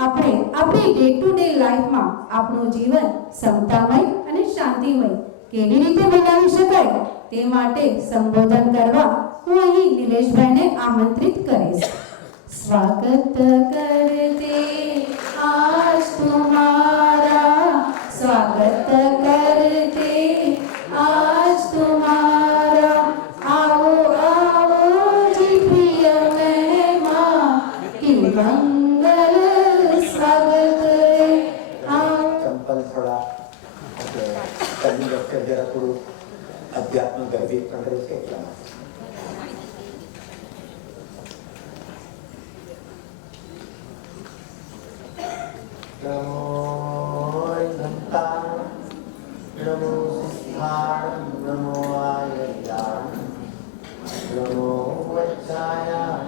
આપણે આપણી day to day લાઈફમાં આપણું જીવન સમતામય અને શાંતિમય કેવી રીતે બનાવી શકાય તે માટે સંબોધન કરવા હું અહીં નિલેશભાઈને આમંત્રિત કરીશ. સ્વાગત કરતે આજ તુમારા, સ્વાગત કરતે આજ તુમારા, आओ आओ जी प्रिय मेहमान की मंगल स्वागत है. चंपल थोड़ा कभी डॉक्टर जरा થોડું અધ્યાત્મ ગર્ભિત પણ રહે છે એટલા માટે. નમો સંતા નમો સિદ્ધાર્થ નમો આયયા નમો વચ્ચાયા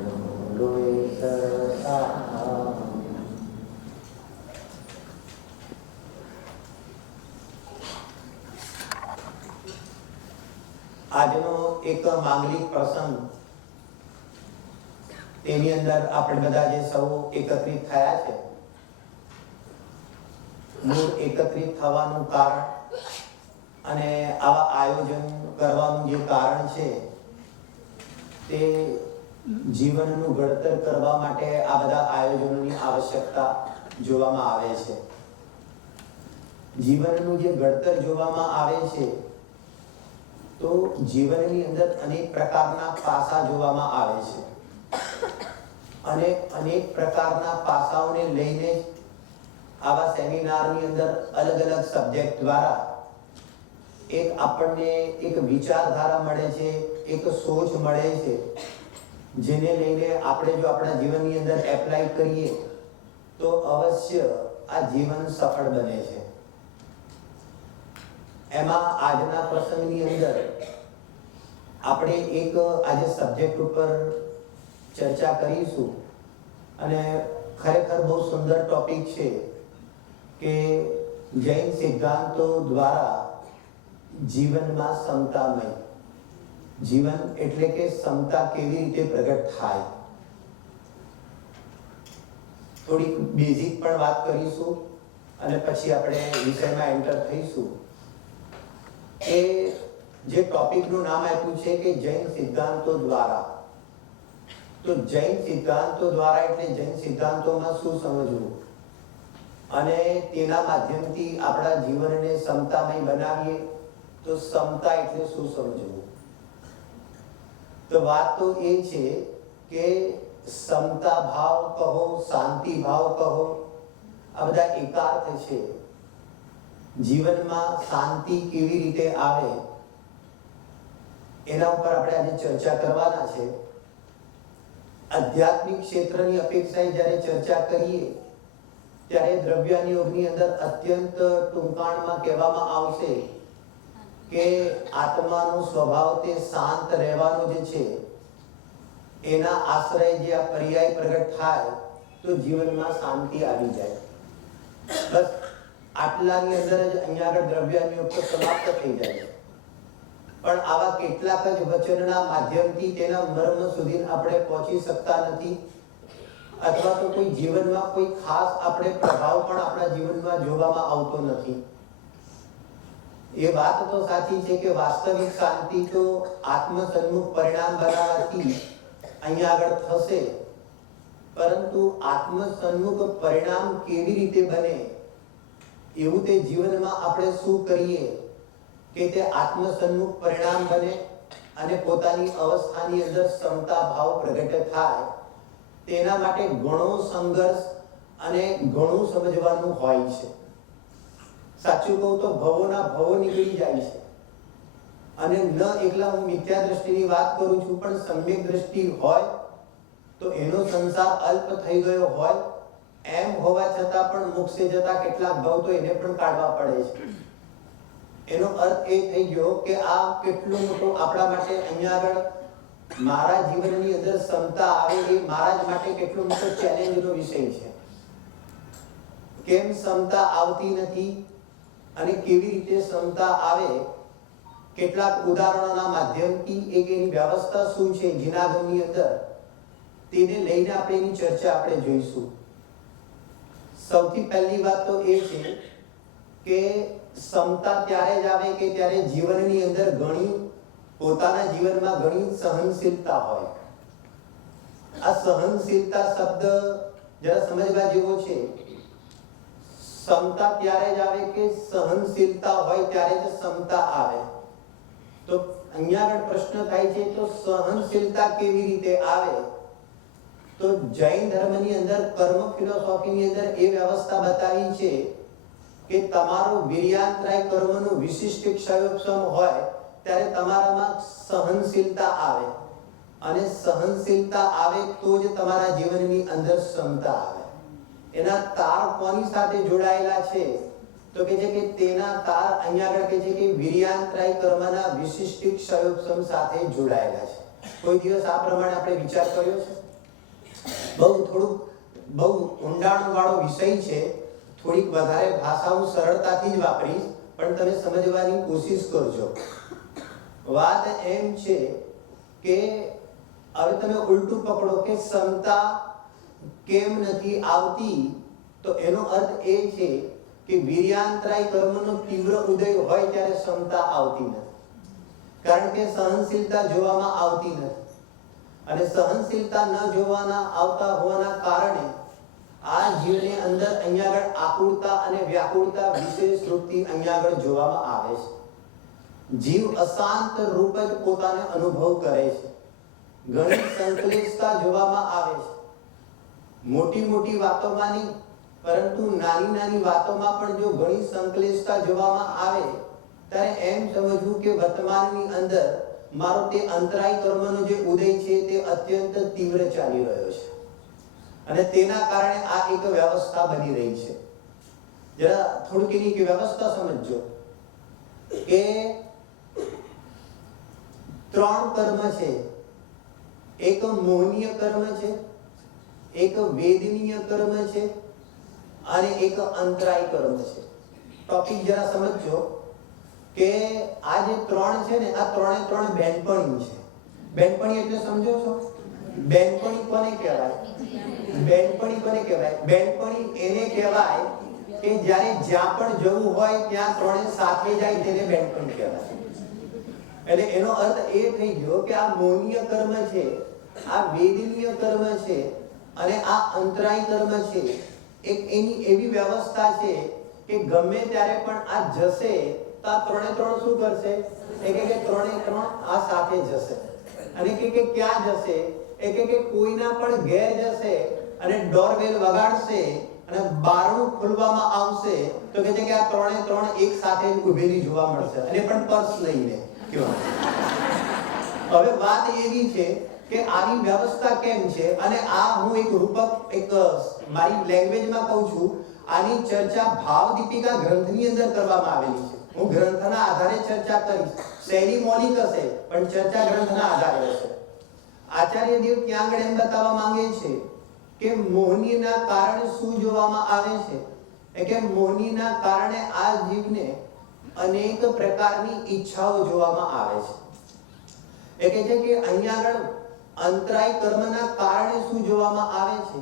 નમો લોય સરસા. આજનો એક માંગલિક પ્રસંગ, તેની અંદર આપણે બધા જે સૌ એકત્રિત થયા છે, મૂળ એકત્રિત થવાનું કારણ અને આવા આયોજન કરવાનું જે કારણ છે તે જીવનનું ઘડતર કરવા માટે આ બધા આયોજનોની આવશ્યકતા જોવામાં આવે છે. જીવનનું જે ઘડતર જોવામાં આવે છે તો જીવનની અંદર અનેક પ્રકારના પાસા જોવામાં આવે છે અને અનેક પ્રકારના પાસાઓને લઈને આવા સેમિનારની અંદર અલગ અલગ સબ્જેક્ટ દ્વારા એક આપણને એક વિચારધારા મળે છે, એક સોચ મળે છે, જેને લઈને આપણે જો આપણા જીવનની અંદર એપ્લાય કરીએ તો અવશ્ય આ જીવન સફળ બને છે. એમાં આજના પ્રસંગની અંદર આપણે એક આજે સબ્જેક્ટ ઉપર ચર્ચા કરીશું અને ખરેખર બહુ સુંદર ટોપિક છે કે જૈન સિદ્ધાંતો દ્વારા જીવનમાં સમતામય જીવન એટલે કે સમતા કેવી રીતે પ્રગટ થાય. થોડીક બેઝિક પણ વાત કરીશું અને પછી આપણે વિષયમાં એન્ટર થઈશું. એ જે ટોપિકનું નામ આપ્યું છે કે જૈન સિદ્ધાંતો દ્વારા. તો જૈન સિદ્ધાંતો દ્વારા એટલે જૈન સિદ્ધાંતોમાં શું સમજવું અને તેના માધ્યમથી આપણા જીવનને સમતામય બનાવીએ તો સમતા એટલે શું સમજવું. તો વાત તો એ છે કે સમતા ભાવ કહો, શાંતિ ભાવ કહો, આ બધા એકાર્થ છે. જીવનમાં શાંતિ કેવી રીતે આવે એના ઉપર આપણે આજે ચર્ચા કરવાના છે. આધ્યાત્મિક ક્ષેત્રની અપેક્ષાએ જ્યારે ચર્ચા કરીએ ત્યારે દ્રવ્યાની યોગની અંદર અત્યંત ટૂંકાણમાં કહેવામાં આવશે કે આત્માનો સ્વભાવ તે શાંત રહેવાનો જે છે, એના આશ્રય જે આ પર્યાય પ્રગટ થાય તો જીવનમાં શાંતિ આવી જાય. બસ આટલાની અંદર જ અહીંયા આગળ દ્રવ્યાની યોગ સમાપ્ત થઈ જાય. પણ આવા કેટલાક જ વચનના માધ્યમથી તેના મર્મ સુધી આપણે પહોંચી શકતા નથી, અથવા તો કોઈ જીવનમાં કોઈ ખાસ આપણે પ્રભાવ પણ આપણા જીવનમાં જોવામાં આવતો નથી. એ વાત તો સાચી છે કે વાસ્તવિક શાંતિ તો આત્મસન્મુખ પરિણામ બનાવવાથી અહીંયા આગળ થશે, પરંતુ આત્મસન્મુખ પરિણામ કેવી રીતે બને, એવું તે જીવનમાં આપણે શું કરીએ કે તે આત્મસન્મુખ પરિણામ બને અને પોતાની અવસ્થાની અંદર સમતા ભાવ પ્રગટ થાય, તેના માટે ઘણો સંઘર્ષ અને ઘણું સમજવાનું હોય છે. સાચું કહું તો ભવોના ભવો નીકળી જાય છે અને ન એકલા હું મિથ્યા દ્રષ્ટિની વાત કરું છું, પણ સમ્યક દ્રષ્ટિ હોય તો એનો સંસાર અલ્પ થઈ ગયો હોય એમ હોવા છતાં પણ મોક્ષે જતા કેટલાક ભાવ તો એને પણ કાઢવા પડે છે. એનો અર્થ એ થઈ ગયો કે આ કેટલો મોટો આપણા માટે અહીંયા આગળ મારા જીવનની અંદર સમતા આવે એ મારા જ માટે કેટલો મોટો ચેલેન્જનો વિષય છે. કેમ સમતા આવતી નથી અને કેવી રીતે સમતા આવે, કેટલાક ઉદાહરણોના માધ્યમથી એક એની વ્યવસ્થા શું છે જીનાગમની અંદર તેને લઈને આપણે એની ચર્ચા આપણે જોઈશું. સૌથી પહેલી વાત તો એ છે કે ક્ષમતા ત્યારે જ આવે કે ત્યારે જીવનની અંદર પોતાના જીવનમાં ઘણી સહનશીલતા હોય. આ સહનશીલતા શબ્દ જરા સમજવા જેવો છે. ક્ષમતા ત્યારે જ આવે કે સહનશીલતા હોય ત્યારે જ ક્ષમતા આવે. તો અહીંયા આગળ પ્રશ્ન થાય છે તો સહનશીલતા કેવી રીતે આવે? તો જૈન ધર્મની અંદર કર્મ ફિલોસોફીની અંદર એ વ્યવસ્થા બતાવી છે કે તમારું વીર્યાંતરાય કર્મનું વિશિષ્ટ ક્ષયોપશમ હોય ત્યારે તમારામાં સહનશીલતા આવે, અને સહનશીલતા આવે તો જ તમારા જીવનની અંદર ક્ષમતા આવે. એના તાર કોની સાથે જોડાયેલા છે? તો કે છે કે તેના તાર અહીંયા આગળ કે છે કે વીર્યાંતરાય કર્મના વિશિષ્ટ ક્ષયોપશમ સાથે જોડાયેલા છે. કોઈ દિવસ આ પ્રમાણે આપણે વિચાર કર્યો છે? બહુ ઊંડાણવાળો વિષય છે. થોડીક વધારે ભાષા હું સરળતાથી જ વાપરીશ, પણ તમે સમજવાની કોશિશ કરજો. વાત એમ છે કે હવે તમે ઉલટું પકડો કે ક્ષમતા કેમ નથી આવતી, તો એનો અર્થ એ છે કે વીર્યાંતરાય કર્મનો તીવ્ર ઉદય હોય ત્યારે ક્ષમતા આવતી નથી, કારણ કે સહનશીલતા જોવામાં આવતી નથી. અને સહનશીલતા ન આવતા હોવાના કારણે આ જીવની અંદર અહીંયા આગળ આકુળતા અને વ્યાકુળતા વિશેષ રૂપથી અહીંયા આગળ જોવામાં આવે છે. જીવ અશાંત રૂપ જ પોતાને અનુભવ કરે છે. ઘણી સંકલિતતા જોવામાં આવે છે. મોટી વાતોમાં નહીં, પરંતુ નાની વાતોમાં પણ જો ઘણી સંકલિતતા જોવામાં આવે ત્યારે એમ સમજવું કે વર્તમાનની અંદર મારો તે અંતરાય કર્મનો જે ઉદય છે તે અત્યંત તીવ્ર ચાલી રહ્યો છે, અને તેના કારણે આ એક વ્યવસ્થા બની રહી છે. જરા થોડુંક એની વ્યવસ્થા સમજજો કે 3 કર્મ છે. એક મોહનીય કર્મ છે, એક વેદનીય કર્મ છે, અને એક અંતરાય કર્મ છે. ટોપિક જરા સમજજો કે આ જે 3 છે ને, આ 3 બેનપણી છે. બેનપણી એટલે સમજો છો? બેનપણી કોને કહેવાય? બેનપણી એને કહેવાય કે જ્યારે જ્યાં પણ જવું હોય ત્યાં 3 સાથે જાય, તેને બેનપણી કહેવાય. એટલે એનો અર્થ એ થઈ ગયો કે આ મોહનીય કર્મ છે, આ વેદનીય કર્મ છે, અને આ અંતરાય કર્મ છે. એક એની એવી વ્યવસ્થા છે કે ગમે ત્યારે પણ આ જશે તો આ 3 શું કરશે? કે 3 આ સાથે જશે. અને કે ક્યાં જશે? કે કોઈના પણ ઘેર જશે અને ડોરબેલ વગાડશે અને બારણું ખોલવામાં આવશે તો કે છે કે આ 3 એક સાથે ઉભેલી જોવા મળશે, અને પણ પર્સ લઈને. હવે વાત એવી છે કે આવી વ્યવસ્થા કેમ છે, અને આ હું એક મારી લેંગ્વેજમાં કહું છું. આની ચર્ચા ભાવ દીપિકા ગ્રંથની અંદર કરવામાં આવેલી છે. હું ગ્રંથના આધારે ચર્ચા કરીશ. શૈલી મૌલિક હશે પણ ચર્ચા ગ્રંથના આધારે હશે. આચાર્ય દેવ ત્યાં આગળ એમ બતાવવા માંગે છે કે મોહનીના કારણે શું જોવામાં આવે છે? કે મોહનીના કારણે આ જીવને અનેક પ્રકારની ઈચ્છાઓ જોવામાં આવે છે. એ કહે છે કે અહીંયા આગળ અંતરાય કર્મના કારણે શું જોવામાં આવે છે?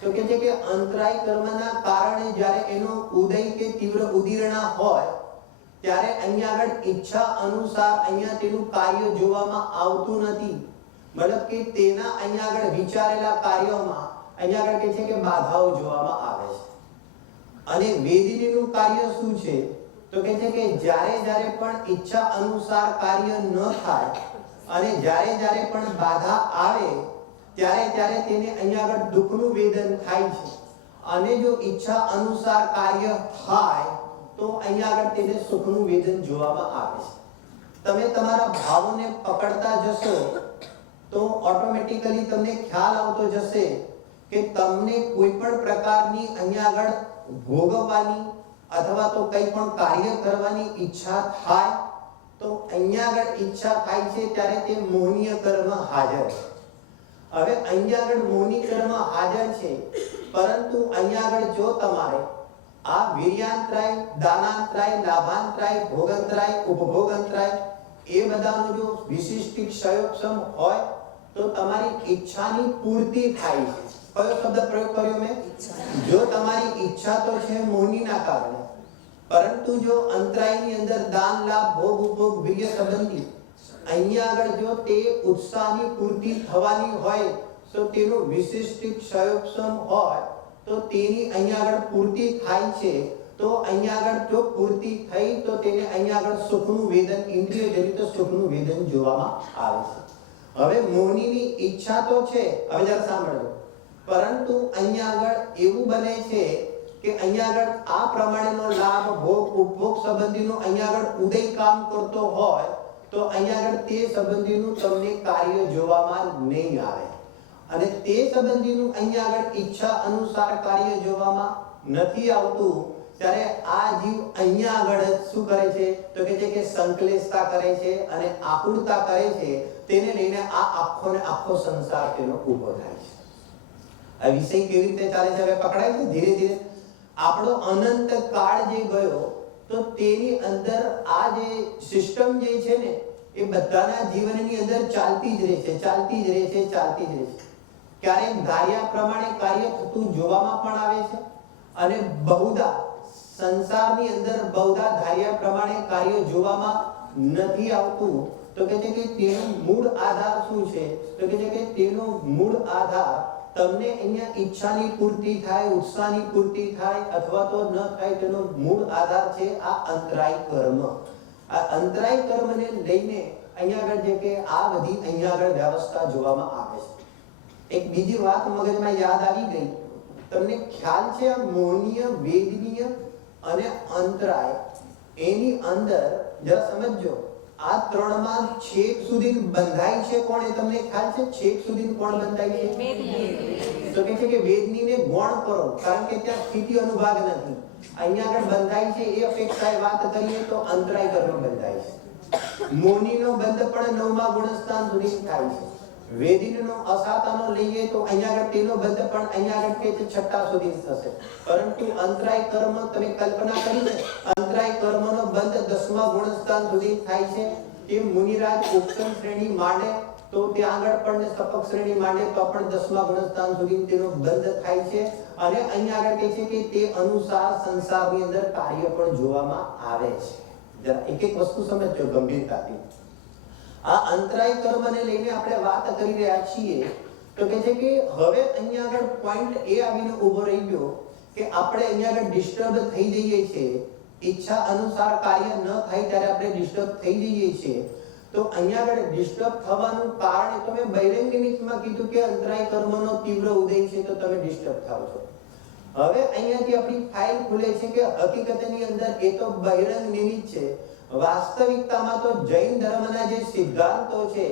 તો કહે છે કે અંતરાય કર્મના કારણે જ્યારે એનો ઉદય કે તીવ્ર ઉદીરણા હોય ત્યારે અહીંયા આગળ ઈચ્છા અનુસાર અહીંયા તેનું કાર્ય જોવામાં આવતું નથી. મતલબ કે તેના અહીંયા આગળ વિચારેલા કાર્યોમાં અહીંયા આગળ કહે છે કે બાધાઓ જોવામાં આવે છે. અને વેદનીનું કાર્ય શું છે? તો કહે છે કે જ્યારે પણ ઈચ્છા અનુસાર કાર્ય ન થાય અને જ્યારે પણ બાધા આવે ત્યારે તેને અહીંયા આગળ દુઃખનું વેદન થાય છે. અને જો ઈચ્છા અનુસાર કાર્ય થાય તો અહીંયા આગળ તેને સુખનું વેદન જોવામાં આવે છે. તમે તમારા ભાવોને પકડતા જશો તો ઓટોમેટિકલી તમને ખ્યાલ આવતો જશે કે તમને કોઈ પણ પ્રકારની અહીંયા આગળ ભોગવવાની અથવા તો કંઈ પણ કાર્ય કરવાની ઈચ્છા થાય તો અહીંયા આગળ ઈચ્છા થાય છે ત્યારે તે મોહનીય કર્મ હાજર છે. હવે અહીંયા આગળ મોહની કર્મ હાજર છે, પરંતુ અહીંયા આગળ જો તમારે આ વીર્યાંતરાય, દાનાંતરાય, લાભાંતરાય, ભોગંતરાય, ઉપભોગંતરાય એ બધાનો જો વિશિષ્ટ ક્ષયોપશમ હોય તો તમારી ઈચ્છાની પૂર્તિ થાય છે. કયો શબ્દ પ્રયોગ કર્યો મેં? જો તમારી ઈચ્છા તો છે મોહનીના કારણે, પરંતુ જો અંતરાયની અંદર દાન, લાભ, ભોગ, ઉપભોગ, વીર્ય સંબંધી અહીંયા આગળ જો તે ઉત્સાહની પૂર્તિ થવાની હોય તો તેનો વિશિષ્ટ ક્ષયોપશમ હોય તો તેની અહીંયા આગળ પૂર્તિ થાય છે. તો અહીંયા આગળ જો પૂર્તિ થઈ તો તેને અહીંયા આગળ સુખનું વેદન, ઇન્દ્રિય જનિત સુખનું વેદન જોવામાં આવે છે. હવે મોહનીની ઈચ્છા તો છે, હવે જરા સાંભળજો, પરંતુ અહીંયા આગળ એવું બને છે કે અહીંયા આગળ આ પ્રમાણેનો લાભ, ભોગ, ઉપભોગ સંબંધીનો અહીંયા આગળ ઉદય કામ કરતો હોય તો અહીંયા આગળ તે સંબંધીનું તમને કાર્ય જોવામાં નહીં આવે, અને તે સંબંધીનું અહીંયા આગળ ઈચ્છા અનુસાર કાર્ય જોવામાં નથી આવતું. ત્યારે આ જીવ અહીંયા આગળ શું કરે છે તો કે છે કે સંકલેશતા કરે છે અને આકુળતા કરે છે. તેને લઈને આ આખો ને આખો સંસાર તેનો ઊભો થાય છે. આ વિષય કેવી રીતે ચાલે છે હવે પકડાય છે ધીરે ધીરે. આપણો અનંત કાળ જે ગયો તો તેની અંદર આ જે સિસ્ટમ જે છે ને એ બધાના જીવનની અંદર ચાલતી જ રહે છે, ચાલતી જ રહે છે, ચાલતી જ રહે છે. ક્યારેક ધાર્યા પ્રમાણે કાર્ય થતું જોવામાં પણ આવે છે, અને બહુધા સંસારની અંદર બહુધા ધાર્યા પ્રમાણે કાર્ય જોવામાં નથી આવતું. તો કે છે કે તેનો મૂળ આધાર શું છે તો કે છે કે તેનો મૂળ આધાર તમને અહીંયા ઈચ્છાની પૂર્તિ થાય, ઉત્સાહની પૂર્તિ થાય અથવા તો ન થાય તેનો મૂળ આધાર છે આ અંતરાય કર્મ. આ અંતરાય કર્મને લઈને અહીંયા આગળ જે કે આ બધી અહીંયા આગળ વ્યવસ્થા જોવામાં આવે છે. એક બીજી વાત મગજમાં યાદ આવી ગઈ. તમને ખ્યાલ છે આ મોહનીય, વેદનીય અને અંતરાય એની અંદર જરા સમજજો, આ ત્રણમાં છેક સુધી બંધાય છે કોણ? એ તમને ખ્યાલ છે? છેક સુધી કોણ બંધાય છે? તો કે છે કે વેદનીને ગૌણ કરો, કારણ કે ત્યાં સ્થિતિ અનુભાગ નથી. અહીંયા આગળ બંધાય છે એ અપેક્ષાએ વાત કરીએ તો અંતરાય કર્મ બંધાય છે. મોહનીનો બંધ પણ 9મા ગુણસ્થાન સુધી થાય છે. વેદીનો અસાતાનો લઈએ તો અહીંયા આગળ તેનો બંધ પણ અહીંયા આગળ કે છે 6ઠા સુધી થશે. પરંતુ અંતરાય કર્મ તમે કલ્પના કરી છે, અંતરાય કર્મનો બંધ 10મા ગુણસ્થાન સુધી થાય છે. એ મુનિરાજ ઉપસમ શ્રેણી માંડે તો ત્યાં આગળ પણ સપક શ્રેણી માંડે તો પણ 10મા ગુણસ્થાન સુધી તેનો બંધ થાય છે. અને અહીંયા આગળ કહે છે કે તે અનુસાર સંસારની અંદર કાર્ય પણ જોવામાં આવે છે. જરા એક એક વસ્તુ સમજજો ગંભીરતાથી. આ અંતરાય કર્મને લઈને આપણે વાત કરી રહ્યા છીએ તો કે છે કે હવે અહીંયા આગળ પોઈન્ટ એ આવીને ઊભો રહી ગયો કે આપણે અહીંયા આગળ ડિસ્ટર્બ થઈ જઈએ છીએ, ઈચ્છા અનુસાર કાર્ય ન થાય ત્યારે આપણે ડિસ્ટર્બ થઈ જઈએ છીએ. તો અહીંયા આગળ ડિસ્ટર્બ થવાનું કારણ તો મેં બહિરંગ નિમિત્તમાં કીધું કે અંતરાય કર્મનો તીવ્ર ઉદય છે તો તમે ડિસ્ટર્બ થાવ છો. હવે અહીંયાથી આપણી ફાઇલ ખુલે છે કે હકીકતની અંદર એ તો બહિરંગ નિમિત્ત છે. વાસ્તવિકતામાં તો જૈન ધર્મના જે સિદ્ધાંતો છે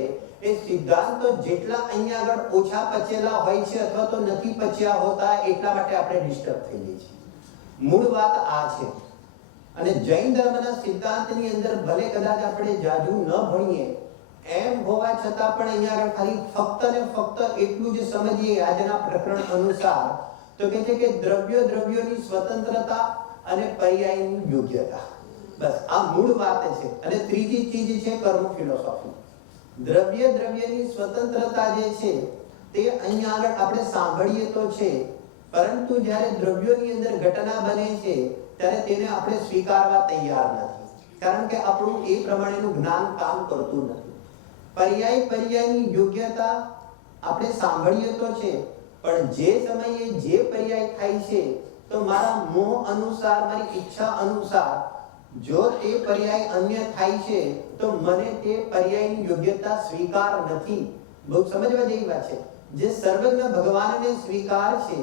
એ સિદ્ધાંતો જેટલા અહીંયા આગળ ઓછા પચેલા હોય છે અથવા તો નથી પચ્યા હોતા એટલા માટે આપણે ડિસ્ટર્બ થઈએ છીએ. મૂળ વાત આ છે. અને જૈન ધર્મના સિદ્ધાંતની અંદર ભલે કદાચ આપણે જાજુ ન ભણીએ એમ હોવા છતાં પણ અહીંયા આગળ ખાલી ફક્ત ને ફક્ત એટલું જ સમજીએ આજના પ્રકરણ અનુસાર તો કે છે કે દ્રવ્યોની સ્વતંત્રતા અને પર્યાયની યોગ્યતા. બસ આ મૂળ વાત છે. અને ત્રીજી ચીજ છે કર્મ ફિલોસોફી. દ્રવ્યની સ્વતંત્રતા જે છે તે અહીંયા આગળ આપણે સાંભળીએ તો છે, પરંતુ જ્યારે દ્રવ્યોની અંદર ઘટના બને છે ત્યારે તેને આપણે સ્વીકારવા તૈયાર નથી, કારણ કે આપણું એ પ્રમાણેનું જ્ઞાન કામ કરતું નથી. પર્યાયની યોગ્યતા આપણે સાંભળીએ તો છે, પણ જે સમયે જે પર્યાય થાય છે તો મારા મોહ અનુસાર, મારી ઈચ્છા અનુસાર જો તે પર્યાય અન્ય થાય છે તો મને તે પર્યાયની યોગ્યતા સ્વીકાર નથી. બહુ સમજવા જેવી વાત છે. જે સર્વજ્ઞ ભગવાનને સ્વીકાર છે,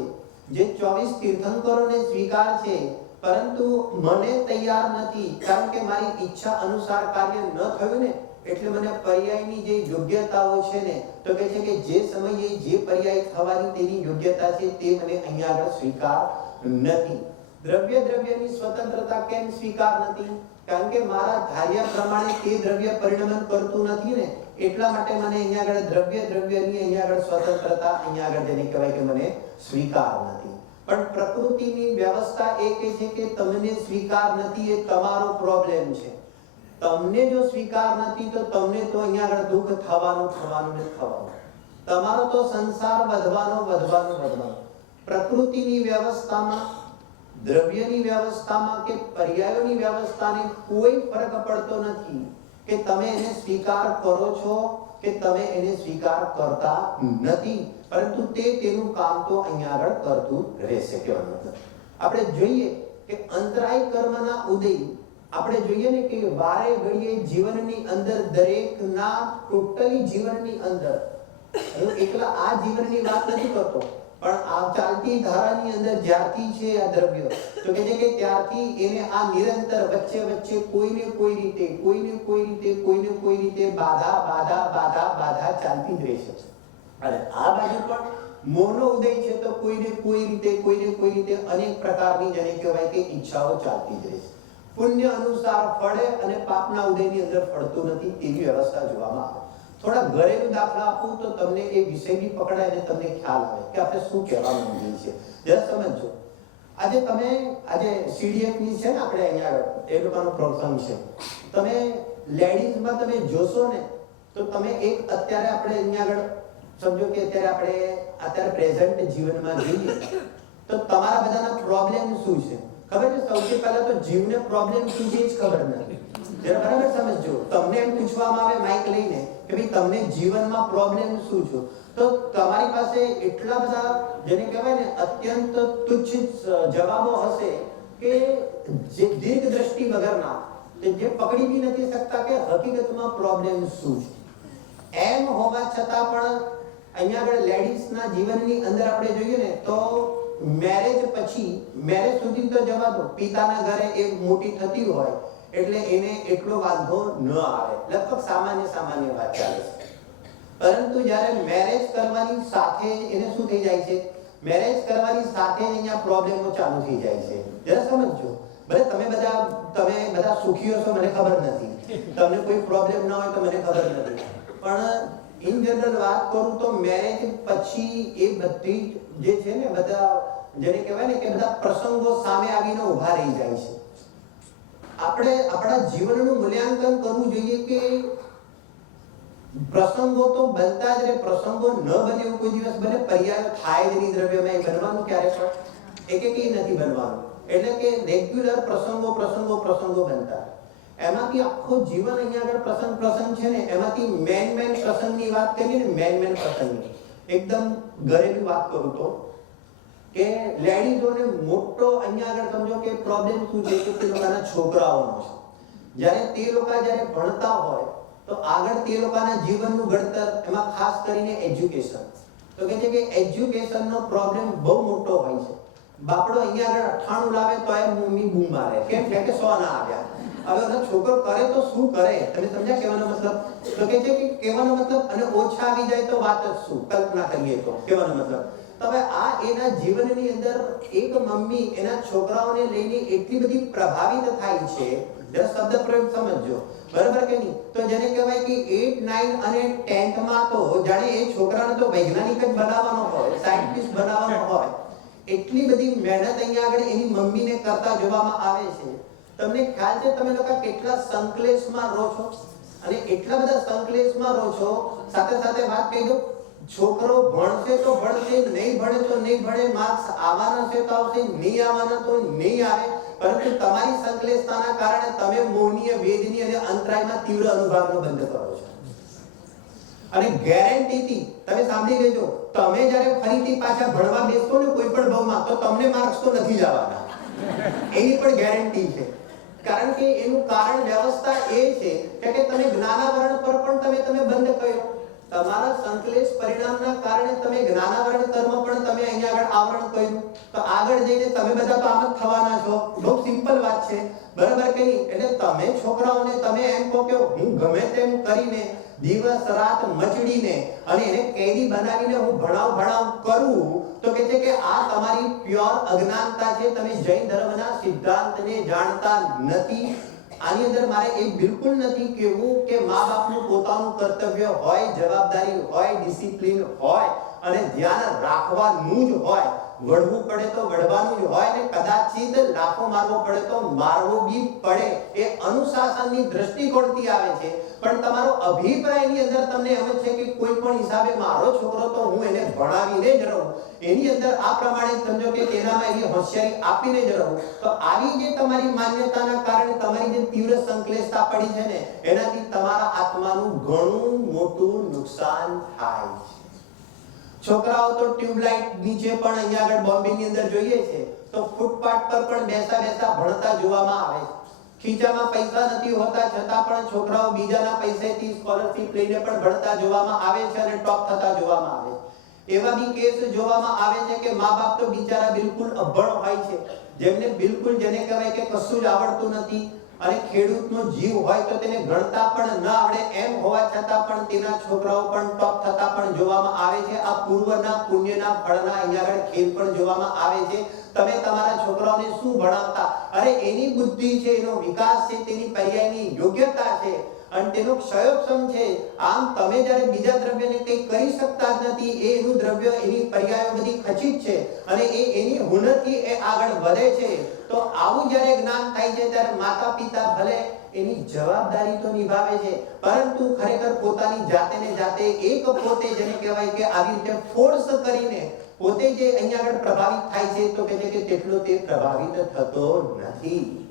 જે 24 તીર્થંકરોને સ્વીકાર છે, પરંતુ મને તૈયાર નથી, કારણ કે મારી ઈચ્છા અનુસાર કાર્ય ન થયું ને એટલે મને પર્યાયની જે યોગ્યતાઓ છે ને તો કે છે કે જે સમયે જે પર્યાય થવાની તેની યોગ્યતા છે તે મને અહીંયા આગળ સ્વીકાર નથી. દ્રવ્યની સ્વતંત્રતા કેમ સ્વીકાર નથી? કારણ કે મારા ધાર્યા પ્રમાણે તે દ્રવ્ય પરિણમન કરતું નથી ને એટલા માટે મને અહીંયા આગળ દ્રવ્યની અહીંયા આગળ સ્વતંત્રતા અહીંયા આગળ જેને કહેવાય કે મને સ્વીકાર નથી. પણ પ્રકૃતિની વ્યવસ્થા એ કહે છે કે તમને સ્વીકાર નથી એ તમારો પ્રોબ્લેમ છે. તમને જો સ્વીકાર નથી તો તમને તો અહીંયા આગળ દુઃખ થવાનું ને થવાનું. તમારો તો સંસાર વધવાનો. પ્રકૃતિની વ્યવસ્થામાં, દ્રવ્યની વ્યવસ્થામાં કે પર્યાયોની વ્યવસ્થાને કોઈ ફરક પડતો નથી કે તમે એને સ્વીકાર કરો છો કે તમે એને સ્વીકાર કરતા નથી, પરંતુ તેનું કામ તો અહીંયા આગળ કરતું રહેશે. કહેવાનો મતલબ આપણે જોઈએ કે અંતરાય કર્મના ઉદય આપણે જોઈએ ને કે વારે ઘડીએ જીવનની અંદર દરેકના ટોટલી જીવનની અંદર, હું એકલા આ જીવનની વાત નથી કરતો, પણ આ ચાલતી ધારાની અંદર જ્યારથી છે આ દ્રવ્ય, તો કહે છે કે ત્યારથી એને આ નિરંતર વચ્ચે કોઈને કોઈ રીતે બાધા ચાલતી જ રહેશે. અને આ બાજુ પણ મોહનો ઉદય છે તો કોઈને કોઈ રીતે અનેક પ્રકારની જેને કહેવાય કે ઈચ્છાઓ ચાલતી જ રહેશે. પુણ્ય અનુસાર ફળે અને પાપના ઉદયની અંદર ફળતું નથી, એવી વ્યવસ્થા જોવામાં આવે. થોડા ઘરેલું દાખલા આપું તો તમને એ વિષય બી પકડાય અને તમને ખ્યાલ આવે કે આપણે શું કહેવા માંગીએ છીએ. જરા સમજો. આજે CDF ની છે ને, આપણે અહીંયા એ લોકોનો પ્રોગ્રામ છે. તમે લેડીઝમાં તમે જોશો ને તો તમે એક અત્યારે આપણે અહીંયા આગળ સમજો કે અત્યારે પ્રેઝન્ટ જીવનમાં જોઈએ તો તમારા બધાના પ્રોબ્લેમ શું છે ખબર છે? સૌથી પહેલા તો જીવને પ્રોબ્લેમ શું છે જ ખબર નથી. જરા બરાબર સમજો. તમને એમ પૂછવામાં આવે માઈક લઈને કે ભાઈ તમને જીવનમાં પ્રોબ્લેમ શું છે, તો તમારી પાસે એટલા બધા જેને કહેવાય ને અત્યંત તુચ્છ જવાબો હશે કે જે દીર્ઘ દ્રષ્ટિ વગરના, જે પકડી બી નથી શકતા કે હકીકતમાં પ્રોબ્લેમ શું છે. એમ હોવા છતાં પણ અહીંયા આગળ લેડીઝના જીવનની અંદર આપણે જોઈએ ને તો મેરેજ પછી, મેરેજ સુધી તો જવા દો, પિતાના ઘરે એક મોટી થતી હોય એટલે એને એટલો વાંધો ન આવે, લગભગ સામાન્ય વાત ચાલે છે. પરંતુ જ્યારે મેરેજ કરવાની સાથે એને શું થઈ જાય છે, મેરેજ કરવાની સાથે અહીંયા પ્રોબ્લેમો ચાલુ થઈ જાય છે. જરા સમજો. ભલે તમે બધા સુખી હશો, મને ખબર નથી, તમને કોઈ પ્રોબ્લેમ ના હોય તો મને ખબર નથી, પણ ઇન જનરલ વાત કરું તો મેરેજ પછી એ બધી જે છે ને બધા જેને કહેવાય ને કે બધા પ્રસંગો સામે આવીને ઊભા રહી જાય છે. આપણે આપણા જીવનનું મૂલ્યાંકન કરવું જોઈએ કે પ્રસંગો તો બનતા જ રહે, પ્રસંગો ન બને એવું કોઈ દિવસ બને, પર્યાય થાય જ નહીં દ્રવ્યમાં બનવાનું ક્યારે પણ એકેય નથી બનવાનું. એટલે કે રેગ્યુલર પ્રસંગો બનતા, એમાંથી આખું જીવન અહીંયા આગળ પ્રસંગ છે ને, એમાંથી મેન પ્રસંગની વાત કરીએ ને, મેન પ્રસંગની એકદમ ઘરેલું વાત કરું તો કે લેડીઝોને મોટો અહીંયા આગળ સમજો કે પ્રોબ્લેમ શું છે કે તે લોકોના છોકરાઓનો છે. જ્યારે તે લોકો ભણતા હોય તો આગળ તે લોકોના જીવનનું ઘડતર, એમાં ખાસ કરીને એજ્યુકેશન, તો કહે છે કે એજ્યુકેશનનો પ્રોબ્લેમ બહુ મોટો હોય છે. બાપડો અહીંયા આગળ 98 લાવે તો એ મમ્મી બૂમ મારે, કેમ કે 100 ના આવ્યા. હવે એનો છોકરો કરે તો શું કરે, તમે સમજ્યા કહેવાનો મતલબ? તો કહે છે કે કહેવાનો મતલબ, અને ઓછા આવી જાય તો વાત જ શું, કલ્પના કરીએ તો કહેવાનો મતલબ. હવે આ એના જીવનની અંદર એક મમ્મી એના છોકરાઓને લઈને એટલી બધી પ્રભાવિત થાય છે, જરા શબ્દ પ્રયોગ સમજો, બરાબર કે નહીં? તો જેને કહેવાય કે 8, 9 અને 10th માં તો જાણે એ છોકરાને તો વૈજ્ઞાનિક જ બનાવવાનો હોય, સાયન્ટિસ્ટ બનાવવાનો હોય, એટલી બધી મહેનત અહીંયા આગળ એની મમ્મીને કરતા જોવામાં આવે છે. તમને ખ્યાલ છે તમે લોકો કેટલા સંકલેશમાં રહો છો, અને એટલા બધા સંકલેશમાં રહો છો. સાથે વાત કહી દો, છોકરો ભણશે તો ભણશે, નહીં ભણે તો નહીં ભણે, માર્ક્સ આવવાના છે તો આવશે, નહીં આવવાના તો નહીં આવે, પરંતુ તમારી સંકલેશતાના કારણે તમે મોહનીય, વેદની અને અંતરાયમાં તીવ્ર અનુભવનો બંધ કરો છો. અને ગેરંટીથી તમે સાંભળી લેજો, તમે જ્યારે ફરીથી પાછા ભણવા બેસશો ને કોઈ પણ ભાવમાં, તો તમને માર્ક્સ તો નથી જ આવવાના, એની પણ ગેરંટી છે. કારણ કે એનું કારણ વ્યવસ્થા એ છે કે તમે જ્ઞાનાવરણ પર પણ તમે બંધ કર્યો. તમારા સંકલેશ પરિણામના કારણે તમે જ્ઞાનાવરણ કર્મ પણ તમે અહીંયા આગળ આવરણ કર્યું, તો આગળ જઈને તમે બધા તો આમ જ થવાના છો. બહુ સિમ્પલ વાત છે, બરાબર કે નહીં? એટલે તમે છોકરાઓને તમે એમ કહો કે હું ગમે તેમ કરીને દિવસ રાત મચડીને અને એને કેદી બનાવીને હું ભણાવ કરું, તો કહે છે કે આ તમારી પ્યોર અજ્ઞાનતા છે. તમે જૈન ધર્મના સિદ્ધાંતને જાણતા નથી. આની અંદર મારે એ બિલકુલ નથી કહેવું કે મા બાપનું પોતાનું કર્તવ્ય હોય, જવાબદારી હોય, ડિસિપ્લિન હોય અને ધ્યાન રાખવાનું જ હોય, વળવું પડે તો વળવાનું જ હોય ને કદાચિત લાફો મારવો પડે તો મારવો બી પડે. એ અનુશાસનની દ્રષ્ટિકોણથી આવે છે. પણ તમારો અભિપ્રાયની અંદર તમને એમ છે કે કોઈ પણ હિસાબે મારો છોકરો તો હું એને ભણાવીને જ રહું, એની અંદર આ પ્રમાણે સમજો કે તેનામાં એવી હોશિયારી આપીને જ રહું, તો આવી જે તમારી માન્યતાના કારણે તમારી જે તીવ્ર સંકલેશતા પડી છે ને, એનાથી તમારા આત્માનું ઘણું મોટું નુકસાન થાય છે. છોકરાઓ તો ટ્યુબલાઇટ નીચે પણ અહીંયા આગળ બોમ્બેની અંદર જોઈએ છે તો ફૂટપાથ પર પણ બેસા બેસા ભણતા જોવામાં આવે છે. ખીચામાં પૈસા નથી હોતા છતાં પણ છોકરાઓ બીજાના પૈસેથી સ્કોલરશિપ લઈને પણ ભણતા જોવામાં આવે છે અને ટોપ થતા જોવામાં આવે છે. એવા બી કેસ જોવામાં આવે છે કે મા બાપ તો બિચારા બિલકુલ અભણ હોય છે, જેમને બિલકુલ જેને કહેવાય કે કશું જ આવડતું નથી, અને ખેડૂતનો જીવ હોય તો તેને ગણતા પણ ન આવડે, એમ હોવા છતાં પણ તેના છોકરાઓ પણ ટોપ થતા પણ જોવામાં આવે છે. આ પૂર્વના પુણ્યના ફળના અહીંયા આગળ ખેલ પણ જોવામાં આવે છે. તમે તમારા છોકરાઓને શું ભણાવતા, અરે એની બુદ્ધિ છે, એનો વિકાસ છે, તેની પર્યાયની યોગ્યતા છે અને તેનો ક્ષયોક્ષમ છે. આમ તમે જ્યારે બીજા દ્રવ્યને કંઈ કરી શકતા જ નથી, એનું દ્રવ્ય એની પર્યાયો બધી ખચિત છે અને એની હુનરથી એ આગળ વધે છે, તો આવું જ્યારે જ્ઞાન થાય છે ત્યારે માતા પિતા ભલે એની જવાબદારી તો નિભાવે છે, પરંતુ ખરેખર પોતાની જાતે ને જાતે એક પોતે જેને કહેવાય કે આવી રીતે ફોર્સ કરીને પોતે જે અહીંયા આગળ પ્રભાવિત થાય છે, તો કહે છે કે તેટલો તે પ્રભાવિત થતો નથી.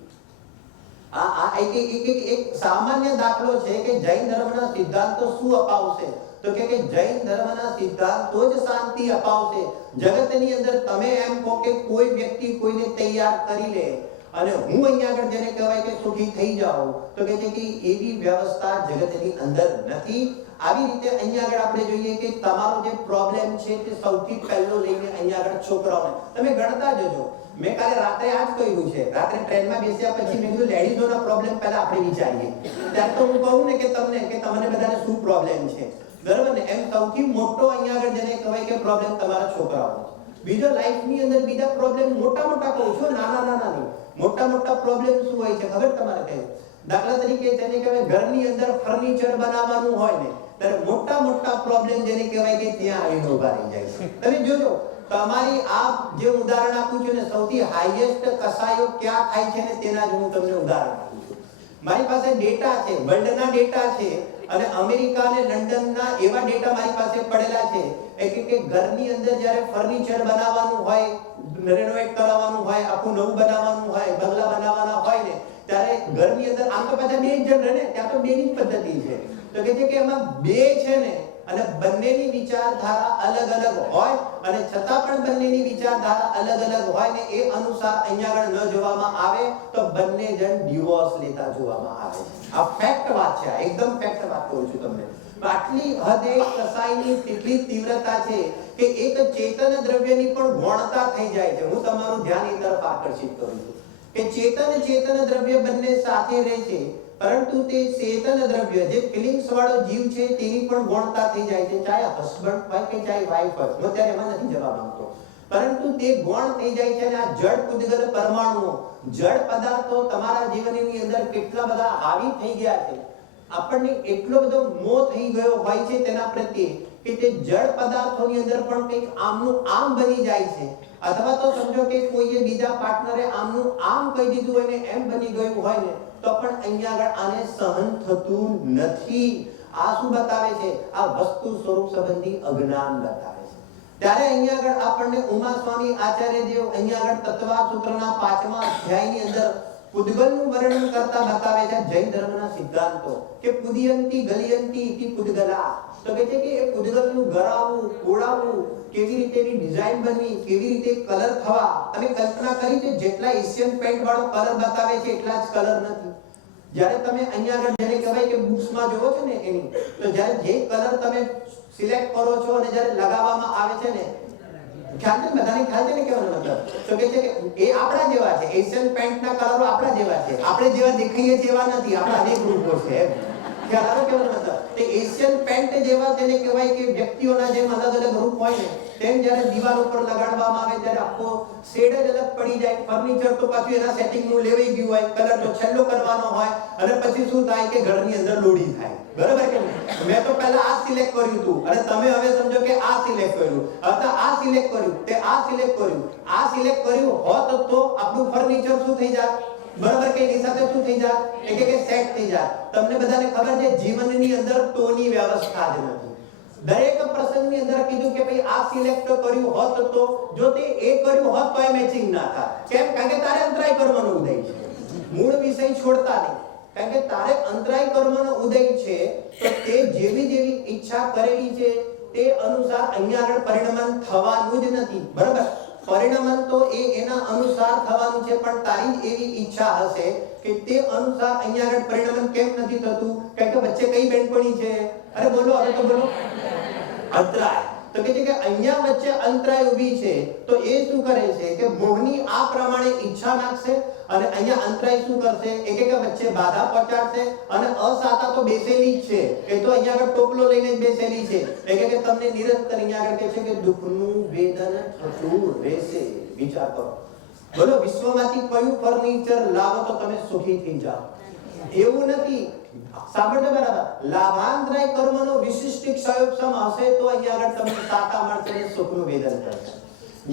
આ એક સામાન્ય દાખલો છે કે જૈન ધર્મના સિદ્ધાંતો શું અપાવશે, તો કે જૈન ધર્મના સિદ્ધાંતો જ શાંતિ અપાવશે. જગતની અંદર તમે એમ કહો કે કોઈ વ્યક્તિ કોઈને તૈયાર કરી લે અને હું અહીંયા આગળ જેને કહેવાય કે સુખી થઈ જાઉં, તો કહે છે કે એવી વ્યવસ્થા જગતની અંદર નથી. આવી રીતે અહીંયા આગળ આપણે જોઈએ કે તમારો જે પ્રોબ્લેમ છે તે સૌથી પહેલો લઈને અહીંયા આગળ છોકરાઓને તમે ગણતા જજો. મેં કાલે રાત્રે આ જ કહ્યું છે, રાત્રે ટ્રેનમાં બેસ્યા પછી મેં કીધું લેડીઝોના પ્રોબ્લેમ પહેલા આપણે વિચારીએ. ત્યારે તો હું કહું ને કે તમને બધાને શું પ્રોબ્લેમ છે, બરાબર ને? એમ સૌથી મોટો અહીંયા આગળ જેને કહેવાય કે પ્રોબ્લેમ તમારા છોકરાઓનો. બીજો લાઈફની અંદર બીજા પ્રોબ્લેમ મોટા કહું છું, નાના નહીં. મોટા પ્રોબ્લેમ શું હોય છે ખબર તમારે? કહે દાખલા તરીકે જેને કહેવાય ઘરની અંદર ફર્નિચર બનાવવાનું હોય ને, ત્યારે મોટા પ્રોબ્લેમ જેને કહેવાય કે ત્યાં આવીને ઉભા રહી જાય છે. તમે જોજો તમારી આ જે ઉદાહરણ આપું છું ને, સૌથી હાઈએસ્ટ કસાયો ક્યાં થાય છે ને તેના જ હું તમને ઉદાહરણ આપું છું. મારી પાસે ડેટા છે, વર્લ્ડના ડેટા છે અને અમેરિકા અને લંડનના એવા ડેટા મારી પાસે પડેલા છે કે ઘરની અંદર જ્યારે ફર્નિચર બનાવવાનું હોય, રેનોવેટ કરાવવાનું હોય, આખું નવું બનાવવાનું હોય, બંગલા બનાવવાના હોય ને, ત્યારે ઘરની અંદર આમ તો પાછા બે જણ રહે ને, ત્યાં તો બેની જ પદ્ધતિ છે. તો કહે છે કે એમાં બે છે ને અને બંનેની વિચારધારા અલગ હોય અને છતાં પણ બંનેની વિચારધારા અલગ હોય ને, એ અનુસાર અહીંયા આગળ ન જોવામાં આવે તો બંને જણ ડિવોર્સ લેતા જોવામાં આવે. આ ફેક્ટ વાત છે, એકદમ ફેક્ટ વાત કહું છું તમને. આટલી હદે કસાઈની કેટલી તીવ્રતા છે કે એક ચેતન દ્રવ્યની પણ ગૌણતા થઈ જાય છે. હું તમારું ધ્યાન એ તરફ આકર્ષિત કરું છું કે ચેતન દ્રવ્ય બંને સાથે રહે છે, પરંતુ તે ચેતન દ્રવ્ય જે ફિલિંગ્સ વાળો જીવ છે તેની પણ ગૌણતા થઈ જાય છે, ચાહે હસબન્ડ હોય કે ચાહે વાઈફ હોય. હું ત્યારે એમાં નથી જવાબ માંગતો, પરંતુ તે ગૌણ થઈ જાય છે. અને આ જડ પૂદગલ પરમાણુઓ, જડ પદાર્થો તમારા જીવનની અંદર કેટલા બધા હાવી થઈ ગયા છે, આપણને એટલો બધો મોહ થઈ ગયો હોય છે તેના પ્રત્યે કે તે જડ પદાર્થોની અંદર પણ કંઈક આમનું આમ બની જાય છે, અથવા તો સમજો કે કોઈએ બીજા પાર્ટનરે આમનું આમ કહી દીધું હોય ને એમ બની ગયું હોય ને, તો પણ અહીંયા આગળ આને સહન થતું નથી. આ શું બતાવે છે? આ વસ્તુ સ્વરૂપ સંબંધી અજ્ઞાન બતાવે છે. ત્યારે અહીંયા આગળ આપણને ઉમા સ્વામી આચાર્ય દેવ અહીંયા આગળ તત્વા સૂત્રના 5મા અધ્યાયની અંદર પુદ્ગલનું વર્ણન કરતા બતાવે છે જૈન ધર્મના સિદ્ધાંતો કે પુદયંતી ગલિયંતી ઇતિ પુદ્ગલા. તો કહે છે કે એ પુદ્ગલનું ગરાવવું, કોડાવવું, કેવી રીતે એની ડિઝાઇન બનવી, કેવી રીતે કલર થવા. તમે કલ્પના કરી છે જેટલા એશિયન પેન્ટ વાળો કલર બતાવે છે એટલા જ કલર નથી. જ્યારે તમે અહીંયા આગળ જેને કહેવાય કે બુક્સમાં જોવો છો ને એની, તો જ્યારે જે કલર તમે સિલેક્ટ કરો છો અને જ્યારે લગાવવામાં આવે છે ને, ખ્યાલ છે બધાને? ખ્યાલ છે ને કેવાનો મતલબ? તો કહે છે કે એ આપણા જેવા છે, એશિયન પેન્ટના કલરો આપણા જેવા છે, આપણે જેવા દેખાઈએ છીએ એવા નથી, આપણા અનેક રૂપો છે. ખ્યાલ આવે કેવો મતલબ? તે એશિયન પેન્ટ જેવા જેને કહેવાય કે વ્યક્તિઓના જેમ અલગ અલગ રૂપ હોય ને, તેમ જ્યારે દિવાલ ઉપર લગાડવામાં આવે ત્યારે આખો શેડ જ અલગ પડી જાય. ફર્નિચર તો પાછું એના સેટિંગનું લેવાઈ ગયું હોય, કલર તો છેલ્લો કરવાનો હોય, અને પછી શું થાય કે ઘરની અંદર લોડી થાય. બરાબર કે નહીં? મેં તો પહેલા આ સિલેક્ટ કર્યું હતું અને તમે હવે સમજો કે આ સિલેક્ટ કર્યું, અથવા આ સિલેક્ટ કર્યું, તે આ સિલેક્ટ કર્યું. આ સિલેક્ટ કર્યું હોત તો આપણું ફર્નિચર શું થઈ જાત? બરાબર કે એની સાથે શું થઈ જાત? કે સેટ થઈ જાત. તમને બધાને ખબર છે જીવનની અંદર તોની વ્યવસ્થા જ નથી. દરેક પ્રસંગની અંદર કીધું કે ભાઈ આ સિલેક્ટ કર્યું હોત તો, જો તે એ કર્યું હોત તો એ મેચિંગ ના થાય. કેમ? કારણ કે તારે અંતરાય કર્મનો ઉદય છે. મૂળ વિષય છોડતા નહીં. કારણ કે તારે અંતરાય કર્મનો ઉદય છે, તો તે જેવી જેવી ઈચ્છા કરેલી છે તે અનુસાર અહીંયા આગળ પરિણમન થવાનું જ નથી. બરાબર? પરિણમન તો એના અનુસાર થવાનું છે, પણ તારી જ એવી ઈચ્છા હશે કે તે અનુસાર અહીંયા આગળ પરિણમન કેમ નથી થતું? કારણ કે વચ્ચે કઈ બેનપણી છે? અરે બોલો, હવે તો બોલો. અંતરાય. તો કે છે કે અહીંયા વચ્ચે અંતરાય ઊભી છે, તો એ શું કરે છે કે મોહની આ પ્રમાણે ઈચ્છા નાખશે, અને અહીંયા અંતરાય શું કરશે? એક વચ્ચે બાધા પહોંચાડશે, અને અસાતા તો બેસેલી જ છે. એ તો અહીંયા આગળ ટોપલો લઈને જ બેસેલી છે. કે તમને નિરંતર અહીંયા આગળ કહે છે કે દુઃખનું વેદન થતું રહેશે. વિચાર કરો. બોલો, વિશ્વમાંથી કયું ફર્નિચર લાવો તો તમે સુખી થઈ જાઓ? એવું નથી. સાંભળજો બરાબર. લાભાંતરાય કર્મનો વિશિષ્ટ ક્ષયોપશમ હશે તો અહીંયા આગળ તમને સાતા મળશે અને સુખનું વેદન થશે.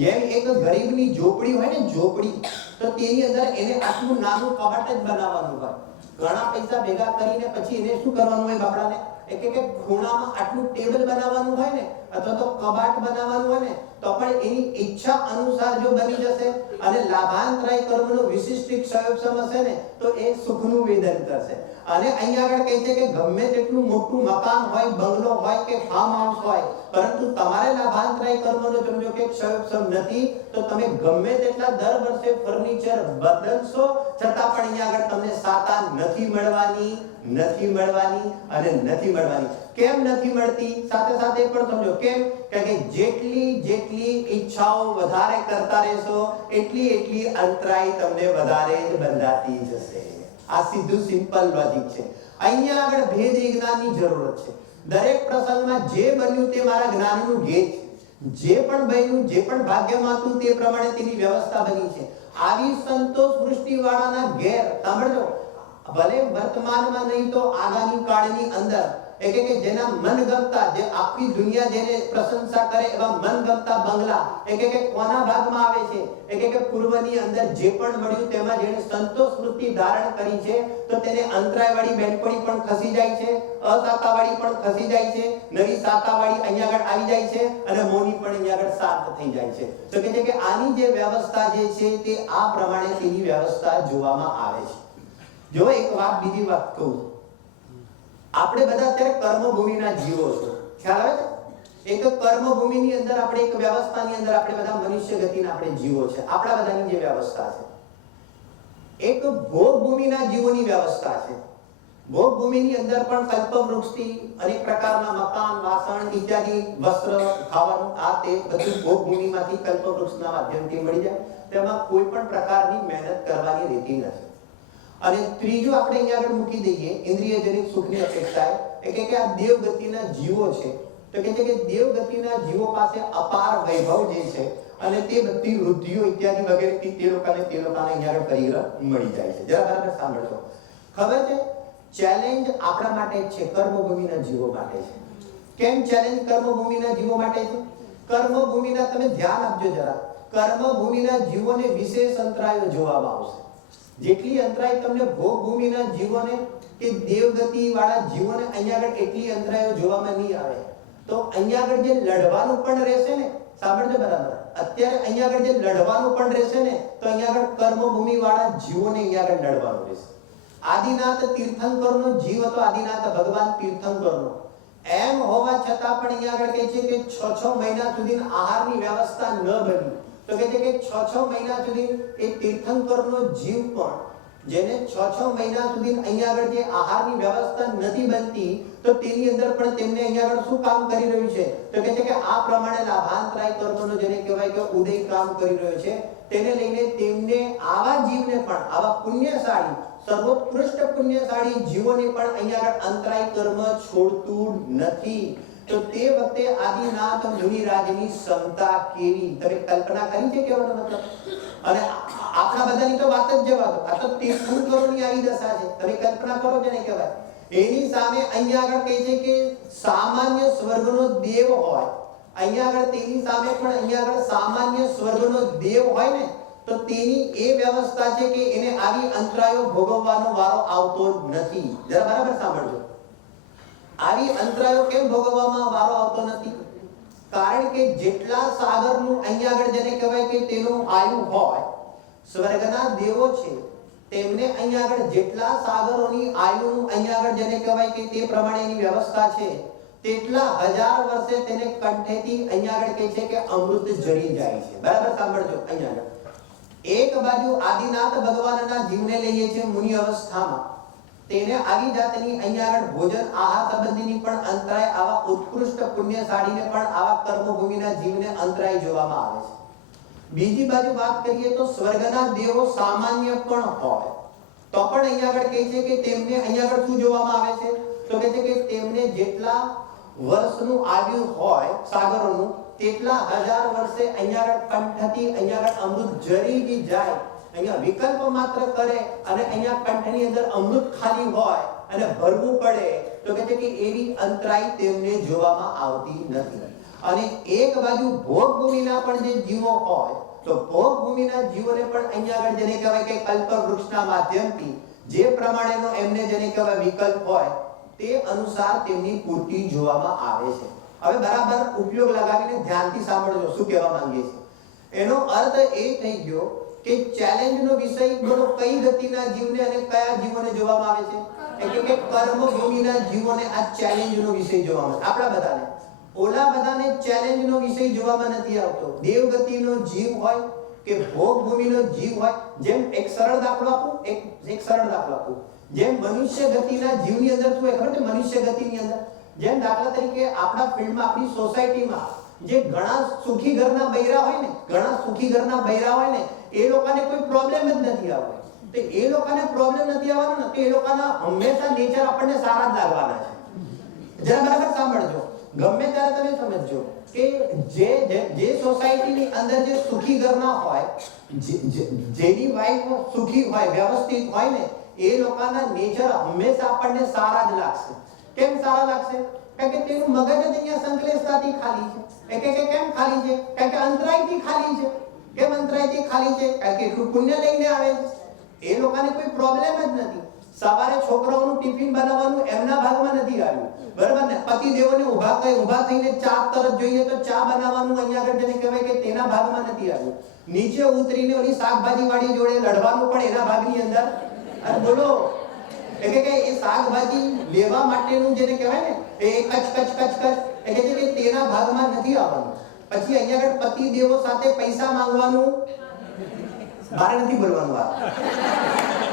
જેમ એક ગરીબની ઝોપડી હોય ને, ઝોપડી, તો તેની અંદર એને આટલું નાનું કબાટ જ બનાવવાનું હોય. ઘણા પૈસા ભેગા કરીને પછી એને શું કરવાનું હોય બાપડાને? કે ખૂણામાં આટલું ટેબલ બનાવવાનું હોય ને, અથવા તો કબાટ બનાવવાનું હોય ને, તો પણ એની ઈચ્છા અનુસાર જો બની જશે અને લાભાંતરાય કર્મનો વિશિષ્ટ ક્ષયોપશમ હશે ને, તો એ સુખનું વેદન કરશે. અને અહીંયા આગળ કહે છે કે ગમે તેટલું મોટું મકાન હોય, બંગલો હોય કે ફાર્મ હાઉસ હોય, પરંતુ તમારે લાભાંતરાય કર્મનો જો કે ક્ષયોપશમ નથી, તો તમે ગમે તેટલા દર વર્ષે ફર્નિચર બદલશો, છતાં પણ અહીંયા આગળ તમને સાતા નથી મળવાની, નથી મળવાની અને નથી મળવાની. કેમ નથી મળતી? સાથે સાથે પણ સમજો કેમ. કારણ કે જેટલી ઈચ્છાઓ વધારે કરતા રહેશો, એટલી અંતરાય તમને વધારે જ બંધાતી જશે. આ સીધું સિમ્પલ લોજિક છે. અહીંયા આગળ ભેદ જ્ઞાનની જરૂરત છે. દરેક પ્રસંગમાં જે બન્યું તે મારા જ્ઞાનનું ભેદ છે. જે પણ બન્યું, જે પણ ભાગ્યમાં હતું તે પ્રમાણે તેની વ્યવસ્થા બની છે. આવી સંતોષ વૃષ્ટિવાળાના ઘેર સાંભળજો, ભલે વર્તમાનમાં નહીં તો આગામી કાળની અંદર કે જેના મનગમતા, જે આખી દુનિયા જેને પ્રશંસા કરે એવા મનગમતા બંગલા કે કોના ભાગમાં આવે છે? કે પૂર્વની અંદર જે પણ મળ્યું તેમાં જેને સંતોષ વૃત્તિ ધારણ કરી છે, તો તેને અંતરાયવાળી બેનપણી પણ ખસી જાય છે, અસાતાવાળી પણ ખસી જાય છે, નવી સાતાવાળી અહીંયા આગળ આવી જાય છે, અને મોની પણ અહીંયા આગળ શાંત થઈ જાય છે. તો કે છે કે આની જે વ્યવસ્થા જે છે તે આ પ્રમાણે તેની વ્યવસ્થા જોવામાં આવે છે. જો એક વાત, બીજી વાત કહું, આપણે બધા અત્યારે કર્મભૂમિના જીવો છો. ખ્યાલ આવે છે? એક કર્મભૂમિની અંદર આપણે એક વ્યવસ્થાની અંદર આપણે બધા મનુષ્ય ગતિના આપણે જીવો છે. આપણા બધાની જે વ્યવસ્થા છે, એક ભોગભૂમિના જીવોની વ્યવસ્થા છે. ભોગભૂમિની અંદર પણ કલ્પવૃક્ષથી અનેક પ્રકારના મકાન, વાસણ ઇત્યાદિ, વસ્ત્ર, ખાવાનું, આ તે બધું ભોગભૂમિમાંથી કલ્પવૃક્ષના માધ્યમથી મળી જાય. તેમાં કોઈ પણ પ્રકારની મહેનત કરવાની રહેતી નથી. અને ત્રીજું આપણે અહીંયા આગળ મૂકી દઈએ ઇન્દ્રિયજનિત સુખની અપેક્ષાએ કે આ દેવગતિના જીવો છે. તો કહે છે કે દેવગતિના જીવો પાસે અપાર વૈભવ જે છે, અને તે બધી વૃદ્ધિઓ ઇત્યાદિ વગેરે તે લોકોને અહીંયા આગળ પરિગ્રહ મળી જાય છે. જરા બરાબર સાંભળજો. ખબર છે, ચેલેન્જ આપણા માટે છે, કર્મભૂમિના જીવો માટે છે. કેમ ચેલેન્જ કર્મભૂમિના જીવો માટે છે? કર્મભૂમિના, તમે ધ્યાન આપજો જરા, કર્મભૂમિના જીવોને વિશેષ અંતરાયો જોવામાં આવશે. જેટલી અંતરાય તમને ભોગભૂમિના જીવોને કે દેવગતિ વાળા જીવોને અહીંયા આગળ એટલી અંતરાયો જોવામાં નહીં આવે. તો અહીંયા આગળ જે લડવાનું પણ રહેશે ને, સાંભળજો બરાબર, અત્યારે અહીંયા આગળ જે લડવાનું પણ રહેશે ને, તો અહીંયા આગળ કર્મભૂમિ વાળા જીવોને અહીંયા આગળ લડવાનું રહેશે. આદિનાથ તીર્થંકરનો જીવ હતો, આદિનાથ ભગવાન તીર્થંકરનો. એમ હોવા છતાં પણ અહીંયા આગળ કહે છે કે 6 મહિના સુધી આહારની વ્યવસ્થા ન બની. તો કહે છે કે 6 મહિના સુધી એ તીર્થંકરનો જીવ પણ, જેને 6 મહિના સુધી અહીંયા આગળ જે આહારની વ્યવસ્થા નથી બનતી, તો તેની અંદર પણ તેમને અહીંયા આગળ શું કામ કરી રહ્યું છે? તો કહે છે કે આ પ્રમાણે લાભાંતરાય કર્મનો જેને કહેવાય કે ઉદય કામ કરી રહ્યો છે. તેને લઈને તેમને આવા જીવને પણ, આવા પુણ્યશાળી સર્વોત્કૃષ્ટ પુણ્યશાળી જીવોને પણ અહીંયા આગળ અંતરાય કર્મ છોડતું નથી. તો તે વખતે આદિનાથ મુનિરાજની ક્ષમતા કેવી તમે કલ્પના કરી છે કેવાનો મતલબ? અને આપણા બધાની તો વાત જ જવા દો, આ તો 33 કરોડની આવી દશા છે. તમે કલ્પના કરો જેને કહેવાય. એની સામે અહીંયા આગળ કહે છે કે સામાન્ય સ્વર્ગનો દેવ હોય, અહીંયા આગળ તેની સામે પણ અહીંયા આગળ સામાન્ય સ્વર્ગનો દેવ હોય ને તો તેની એ વ્યવસ્થા છે કે એને આવી અંતરાયો ભોગવવાનો વારો આવતો નથી. જરા બરાબર સાંભળજો. આવી અંતરાયો કેમ ભોગવવામાં વારો આવતો નથી? કારણ કે જેટલા સાગરનું અહીંયા આગળ જેને કહેવાય કે તેનું આયુ હોય, સ્વર્ગના દેવો છે તેમને અહીંયા આગળ જેટલા સાગરોની આયુનું અહીંયા આગળ જેને કહેવાય કે તે પ્રમાણેની વ્યવસ્થા છે, તેટલા હજાર વર્ષે તેને કંઠેથી અહીંયા આગળ કહે છે કે અમૃત જરી જાય છે. બરાબર સાંભળજો. અહીંયા આગળ એક બાજુ આદિનાથ ભગવાનના જીવને લઈએ છે મુનિ અવસ્થામાં, તેને આવી જાતની અહીંયા આગળ ભોજન આહાર સંબંધીની પણ અંતરાય આવા ઉત્કૃષ્ટ પુણ્યશાળીને પણ આવા કર્મભૂમિના જીવને અંતરાય જોવામાં આવે છે. બીજી બાજુ વાત કરીએ તો સ્વર્ગના દેવો સામાન્ય પણ હોય તો પણ અહીંયા આગળ કહે છે કે તેમને અહીંયા આગળ શું જોવામાં આવે છે? તો કહે છે કે તેમને જેટલા વર્ષનું આયુ હોય સાગરોનું, તેટલા હજાર વર્ષે અહીંયા આગળ કંઠથી અહીંયા આગળ અમૃત જરી જાય. અહીંયા વિકલ્પ માત્ર કરે અને અહીંયા કંઠની અંદર અમૃત ખાલી હોય અને ભરવું પડે તો કહે છે કે એવી અંતરાય તેમને જોવામાં આવતી નથી. અને એક બાજુ ભોગ ભૂમિના પણ જે જીવો હોય તો ભોગ ભૂમિના જીવોને પણ અહીંયા આગળ જેને કહેવાય કે કલ્પ વૃક્ષના માધ્યમથી જે પ્રમાણેનો એમને જેને કહેવાય વિકલ્પ હોય તે અનુસાર તેમની પૂર્તિ જોવામાં આવે છે. હવે બરાબર ઉપયોગ લગાવીને ધ્યાનથી સાંભળજો શું કહેવા માંગીએ છીએ. એનો અર્થ એ થઈ ગયો કે ચેલેન્જનો વિષય બોલો કઈ ગતિના જીવને અને કયા જીવોને જોવામાં આવે છે? એટલે કે કર્મ ભૂમિના જીવોને આ ચેલેન્જનો વિષય જોવામાં આવે. આપણા બધાને ઓલા બધાને ચેલેન્જનો વિષય જોવામાં નથી આવતો. દેવ ગતિનો જીવ હોય કે ભોગ ભૂમિનો જીવ હોય, જેમ એક સરળ દાખલો આપું, એક સરળ દાખલો આપું. જેમ મનુષ્ય ગતિના જીવની અંદર શું હોય ખબર છે? મનુષ્ય ગતિની અંદર જેમ દાખલા તરીકે આપણા ફિલ્ડમાં આપણી સોસાયટીમાં જે ઘણા સુખી ઘરના બૈરા હોય ને, ઘણા સુખી ઘરના બૈરા હોય ને, એ લોકોને કોઈ પ્રોબ્લેમ જ નથી આવતો. તો એ લોકોને પ્રોબ્લેમ નથી આવવાનો ને તો એ લોકોના હંમેશા નેચર આપણને સારા જ લાગવાના છે. જરા બરાબર સાંભળજો. ગમે ત્યારે તમે સમજજો કે જે સોસાયટીની અંદર જે સુખી ઘરના હોય, જેની વાઈફ સુખી હોય, વ્યવસ્થિત હોય ને, એ લોકોના નેચર હંમેશા આપણને સારા જ લાગશે. કેમ સારા લાગશે? કારણ કે તેનું મગજ જ અહીંયા સંકલેશતાથી ખાલી છે. એટલે કે કેમ ખાલી છે? કારણ કે અંતરાયથી ખાલી છે. કેમ અંતરાયથી ખાલી છે? કારણ કે એટલું પુણ્ય લઈને આવે છે. એ લોકોને કોઈ પ્રોબ્લેમ જ નથી. સવારે છોકરાઓનું ટિફિન બનાવવાનું એમના ભાગમાં નથી આવ્યું. બરાબર ને? પતિ દેવોને ઊભા થઈને ચા તરત જોઈએ તો ચા બનાવવાનું અહીંયા આગળ જેને કહેવાય કે તેના ભાગમાં નથી આવ્યું. નીચે ઉતરીને ઓલી શાકભાજી વાળી જોડે લડવાનું પણ એના ભાગની અંદર. અને બોલો એટલે કે એ શાકભાજી લેવા માટેનું જેને કહેવાય ને એ કચ એટલે કે તેના ભાગમાં નથી આવવાનું. પછી અહીંયા આગળ પતિ દેવો સાથે પૈસા માંગવાનું બારે નથી બોલવાનું. આ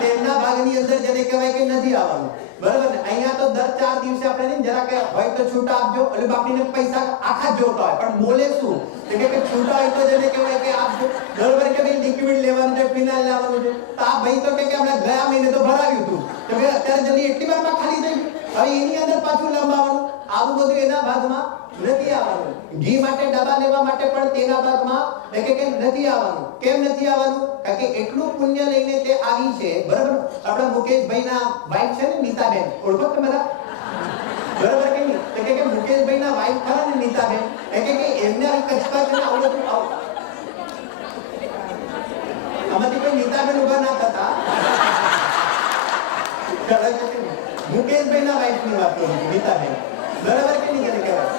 તેમના ભાગની અંદર જેને કહેવાય કે નથી આવવાનું. બરાબર ને? અહીંયા તો દર 4 દિવસે આપણે જરા કે હોય તો છૂટા આપજો, એટલે બાપડીને પૈસા આખા જોતા હોય પણ બોલે શું એટલે કે છૂટા હોય તો જેને કહેવાય કે આપજો. બરાબર કે ભાઈ લિક્વિડ લેવાનું છે, ફિનાઇલ લેવાનું છે, તો આ ભાઈ તો કે આપણે ગયા મહિને તો ભરાવ્યું હતું તો ભાઈ અત્યારે જલ્દી એટલી વારમાં ખાલી થઈ ગયું. હવે એની અંદર પાછું લંબાવવાનું. આવું બધું એના ભાગમાં નથી આવવાનું. ઘી માટે ડબ્બા લેવા માટે પણ તેના ભાગમાં એટલે કે નથી આવવાનું. કેમ નથી આવવાનું? કારણ કે એટલું પુણ્ય લઈને તે આવી છે. બરાબર? આપણા મુકેશભાઈના વાઈફ છે ને નીતાબેન, ઓળખો તમે બધા? બરાબર કે નહીં? એટલે કે મુકેશભાઈના વાઈફ ખરા ને નીતાબેન, એટલે કે એમને આવી કચકચ ને આવું આમાંથી કોઈ નીતાબેન ઉભા ના થતા. મુકેશભાઈના વાઈફની વાત કરું છું, નીતાબેન. બરાબર કે નહીં? કહેવાય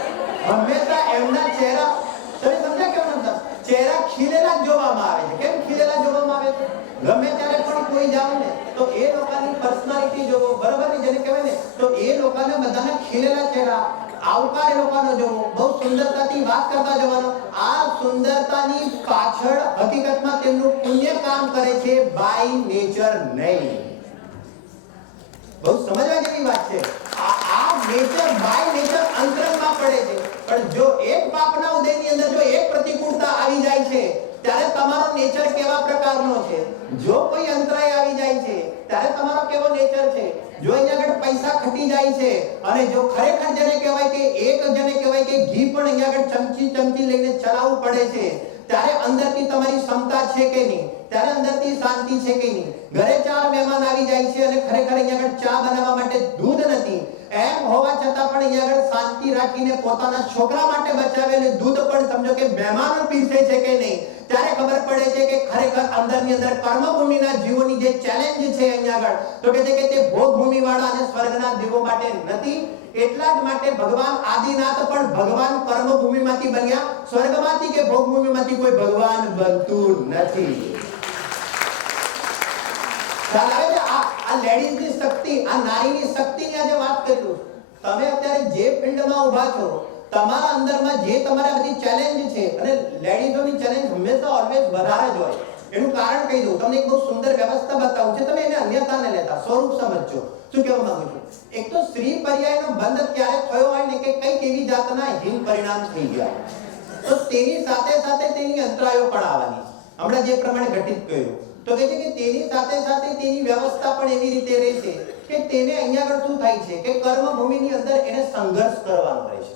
હંમેશા એમના ચહેરા તમે સમજ્યા કેમ સમજા? ચહેરા ખીલેલા જોવામાં આવે છે. કેમ ખીલેલા જોવામાં આવે છે? ગમે ત્યારે પણ કોઈ જાવ ને તો એ લોકોની પર્સનાલિટી જોવો. બરાબર ને? જેને કહેવાય ને તો એ લોકોને બધાને ખીલેલા ચહેરા, આવકાર એ લોકોનો જોવો, બહુ સુંદરતાથી વાત કરતા જવાનો. આ સુંદરતાની પાછળ હકીકતમાં તેમનું પુણ્ય કામ કરે છે, બાય નેચર નહીં. બહુ સમજવા જેવી વાત છે. આ નેચર બાય નેચર અંતરંગમાં પડે છે. પણ જો એક પાપના ઉદયની અંદર જો એક પ્રતિકૂળતા આવી જાય છે ત્યારે તમારો નેચર કેવા પ્રકારનો છે? જો કોઈ અંતરાય આવી જાય છે ત્યારે તમારો કેવો નેચર છે. જો અહીંયા આગળ પૈસા ખટી જાય છે અને જો ખરેખર જેને કહેવાય કે એક જેને કહેવાય કે ઘી પણ અહીંયા આગળ ચમચી લઈને ચલાવવું પડે છે, ત્યારે અંદરથી તમારી ક્ષમતા છે કે નહીં, ત્યારે અંદરથી શાંતિ છે કે નહીં. ઘરે 4 મહેમાન આવી જાય છે અને ખરેખર અહીંયા આગળ ચા બનાવવા માટે દૂધ નથી, એમ હોવા છતાં પણ અહીંયા આગળ શાંતિ રાખીને પોતાના છોકરા માટે બચાવેલું દૂધ પણ સમજો કે મહેમાનો પીરસે છે કે નહીં, ત્યારે ખબર પડે છે કે ખરેખર અંદરની અંદર કર્મભૂમિના જીવોની જે ચેલેન્જ છે અહીંયા આગળ તો કે છે કે તે ભોગભૂમિ વાળા અને સ્વર્ગના દેવો માટે નથી. એટલા જ માટે ભગવાન આદિનાથ પણ ભગવાન કર્મભૂમિમાંથી બન્યા, સ્વર્ગમાંથી કે ભોગભૂમિમાંથી કોઈ ભગવાન બનતું નથી. ચાલે છે આ લેડીઝની શક્તિ, આ નારીની શક્તિની આજે વાત કર્યું. તમે અત્યારે જે ફિલ્ડમાં ઊભા છો, તમારા અંદરમાં જે તમારા બધી ચેલેન્જ છે, અને લેડીઝોની ચેલેન્જ હંમેશા ઓલવેઝ વધારે જ હોય. એનું કારણ કહી દઉં તમને, એક બહુ સુંદર વ્યવસ્થા બતાવું છું, તમે એને અન્યથા ન લેતા, સ્વરૂપ સમજજો. શું કહેવા માંગુ છું? એક તો સ્ત્રી પર્યાયનો બંધ ક્યારે થયો હોય ને કે કઈક એવી જાતના હિન પરિણામ થઈ ગયા, તો તેની સાથે સાથે તેની અંતરાયો પણ આવવાની. હમણાં જે પ્રમાણે ઘટિત કર્યું તો કહે છે કે તેની સાથે સાથે તેની વ્યવસ્થા પણ એવી રીતે રહેશે કે તેને અહીંયા આગળ શું થાય છે કે કર્મભૂમિની અંદર એને સંઘર્ષ કરવાનો રહે છે.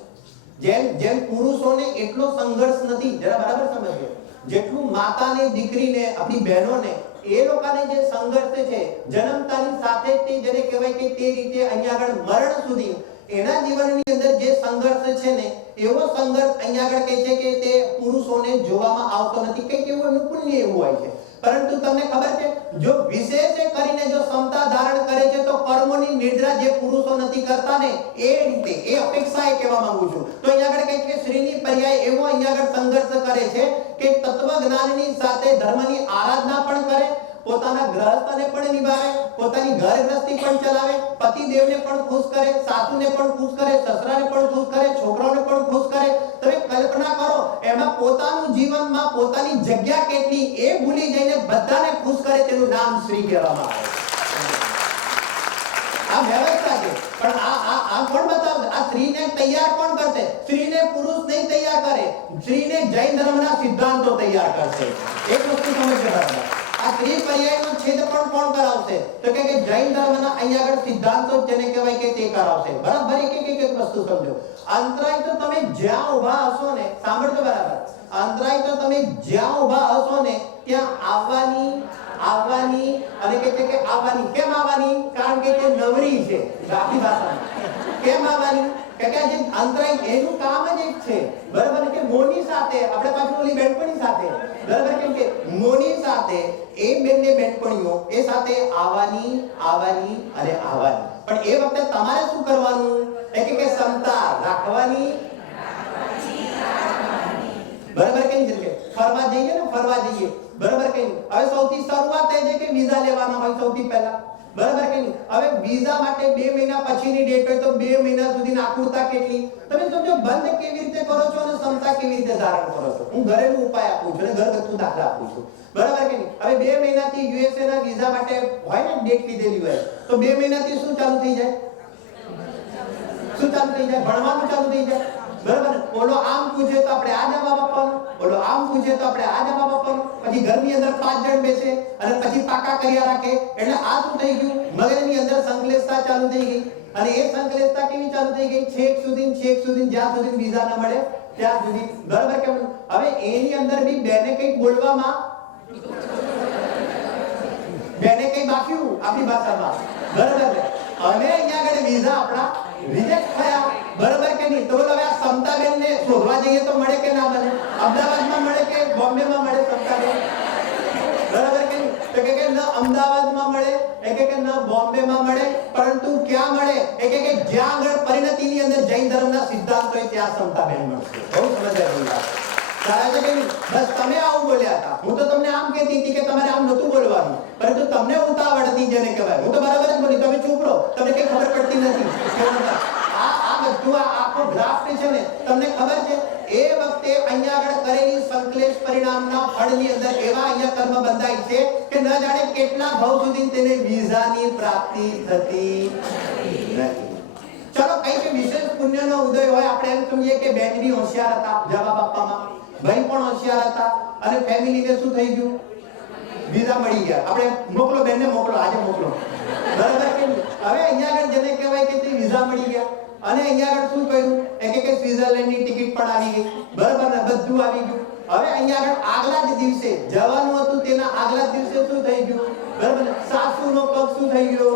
જેમ પુરુષોને એટલો સંઘર્ષ નથી, જરા બરાબર સમજો, જેટલું માતાને, દીકરીને, આપણી બહેનોને એ લોકોને જે સંઘર્ષ છે જન્મતાની સાથે તે જેને કહેવાય કે તે રીતે અહીંયા આગળ મરણ સુધી એના જીવનની અંદર જે સંઘર્ષ છે ને, એવો સંઘર્ષ અહીંયા આગળ કહે છે કે તે પુરુષોને જોવામાં આવતો નથી. કંઈક એવું એમનું પુણ્ય એવું હોય છે. પરંતુ તમને ખબર છે, જો વિશેષ કરીને જો ક્ષમતા ધારણ કરે છે તો કર્મોની નિદ્રા જે પુરુષો નથી કરતા ને એ રીતે, એ અપેક્ષા એ કહેવા માંગુ છું. તો અહીંયા આગળ કહે છે કે શ્રીની પર્યાય એવો અહીંયા આગળ સંઘર્ષ કરે છે કે તત્વજ્ઞાનની સાથે ધર્મની આરાધના પણ કરે, પોતાના ગ્રહસ્થને પણ નિભાવે, પોતાની ઘર ગૃહસ્થી પણ ચલાવે, પતિદેવને પણ ખુશ કરે, સાસુને પણ ખુશ કરે, સસરાને પણ ખુશ કરે, છોકરાઓને પણ ખુશ કરે. તમે કલ્પના કરો, એમાં પોતાનું જીવનમાં પોતાની જગ્યા કેટલી એ ભૂલી જઈને બધાને ખુશ કરે, તેનું નામ શ્રી કહેવામાં આવે. આ વ્યવસ્થા છે. પણ આ કોણ બતાવશે? આ સ્ત્રીને તૈયાર કોણ કરશે? સ્ત્રીને પુરુષ નહીં તૈયાર કરે, સ્ત્રીને જૈન ધર્મના સિદ્ધાંતો તૈયાર કરશે. એક વસ્તુ સમજજો બરાબર. આ સ્ત્રી પર્યાયનો છેદ પણ કોણ કરાવશે? તો કે જૈન ધર્મના અહીંયા આગળ સિદ્ધાંતો જેને કહેવાય કે તે કરાવશે. બરાબર. એક વસ્તુ સમજો. અંતરાય તો તમે જ્યાં ઊભા હશો ને, સાંભળજો બરાબર, અંતરાય તો તમે જ્યાં ઊભા હશો ને ત્યાં આવવાની અને કે છે કે આવવાની. કેમ આવવાની? કારણ કે તે નવરી છે. આપણી ભાષામાં કેમ આવવાની? કે જે અંતરાય એનું કામ જ એક છે, બરાબર, કે મોની સાથે આપણે પાછું ઓલી બેનપણી સાથે, બરાબર, કેમ કે મોની સાથે એ બંને બેનપણીઓ એ સાથે આવવાની અને આવવાની. પણ એ વખતે તમારે શું કરવાનું? કે ક્ષમતા રાખવાની, બરાબર, કે ફરવા જઈએ ને, ફરવા જઈએ, બરાબર, કે હવે સૌથી શરૂઆત એ છે કે વિઝા લેવાનો હોય સૌથી પહેલા, બરાબર કે નહીં? હવે વિઝા માટે 2 મહિના પછીની ડેટ હોય તો 2 મહિના સુધીની આકૃતા કેટલી? તમે સમજો, બંધ કેવી રીતે કરો છો અને ક્ષમતા કેવી રીતે ધારણ કરો છો. હું ઘરેલું ઉપાય આપું છું અને ઘરગથ્થુ દાખલા આપું છું, બરાબર કે નહીં? હવે 2 મહિનાથી યુએસએ ના વિઝા માટે હોય ને ડેટ લીધેલી હોય તો 2 મહિનાથી શું ચાલુ થઈ જાય? શું ચાલુ થઈ જાય? ભણવાનું ચાલુ થઈ જાય, બરાબર. ઓલો આમ પૂછે તો આપણે આ જવાબ આપવાનો, ઓલો આમ પૂછે તો આપણે આ જવાબ આપવાનો. પછી ઘરની અંદર 5 જણ બેસે અને પછી પાકા કર્યા રાખે, એટલે આ શું થઈ ગયું? મગજની અંદર સંકલેશતા ચાલુ થઈ ગઈ. અને એ સંકલેશતા કેવી ચાલુ થઈ ગઈ? છેક સુધી જ્યાં સુધી વિઝા ન મળે ત્યાં સુધી, બરાબર કે? હવે એની અંદર બી બેને કંઈક બોલવામાં, બેને કંઈ બાક્યું આપણી ભાષામાં, બરાબર. અને અહીંયા આગળ વિઝા આપણા રિજેક્ટ થયા, બરાબર કે નહીં? તો હવે આ સમતાબેનને શોધવા જઈએ તો મળે કે ના મળે? અમદાવાદમાં મળે કે બોમ્બેમાં મળે સમતાબેન? બરાબર કે નહીં? તો કે ન અમદાવાદમાં મળે, કે ન બોમ્બેમાં મળે, પરંતુ ક્યાં મળે? કે જ્યાં આગળ પરિણતિની અંદર જૈન ધર્મના સિદ્ધાંત હોય ત્યાં સમતાબેન મળશે. બહુ સમજદારી વાત. સારા છે કે નહીં? બસ તમે આવું બોલ્યા હતા. હું તો તમને આમ કહેતી હતી કે તમારે આમ નતું બોલવાનું, પરંતુ તમને ઉતાવળ હતી જેને કહેવાય. હું તો બરાબર જ બોલી, તમે ચૂપ રહો, તમને કઈ ખબર પડતી નથી. આ બધું આખો ડ્રાફ્ટ છે ને, તમને ખબર છે એ વખતે અહીંયા આગળ કરેલી સંકલેશ પરિણામના ફળની અંદર એવા અહીંયા કર્મ બંધાય છે કે ન જાણે કેટલા ભાવ સુધી તેને વિઝાની પ્રાપ્તિ થતી નથી. ચલો કઈ કે વિશેષ પુણ્યનો ઉદય હોય, આપણે એમ સમજીએ કે બેન બી હોશિયાર હતા જવાબ આપવામાં, ભાઈ પણ હોશિયાર હતા, અને ફેમિલીને શું થઈ ગયું? વિઝા મળી ગયા, આપણે મોકલો બેનને મોકલો, આજે મોકલો, બરાબર કે નહીં? હવે અહીંયા આગળ જેને કહેવાય કે તે વિઝા મળી ગયા અને અહીંયા આગળ શું કર્યું કે સ્વિટ્ઝરલેન્ડની ટિકિટ પણ આવી ગઈ, બરાબર ને, બધું આવી ગયું. હવે અહીંયા આગળ આગલા જ દિવસે જવાનું હતું, તેના આગલા જ દિવસે શું થઈ ગયું, બરાબર ને, સાસુનો પગ શું થઈ ગયો,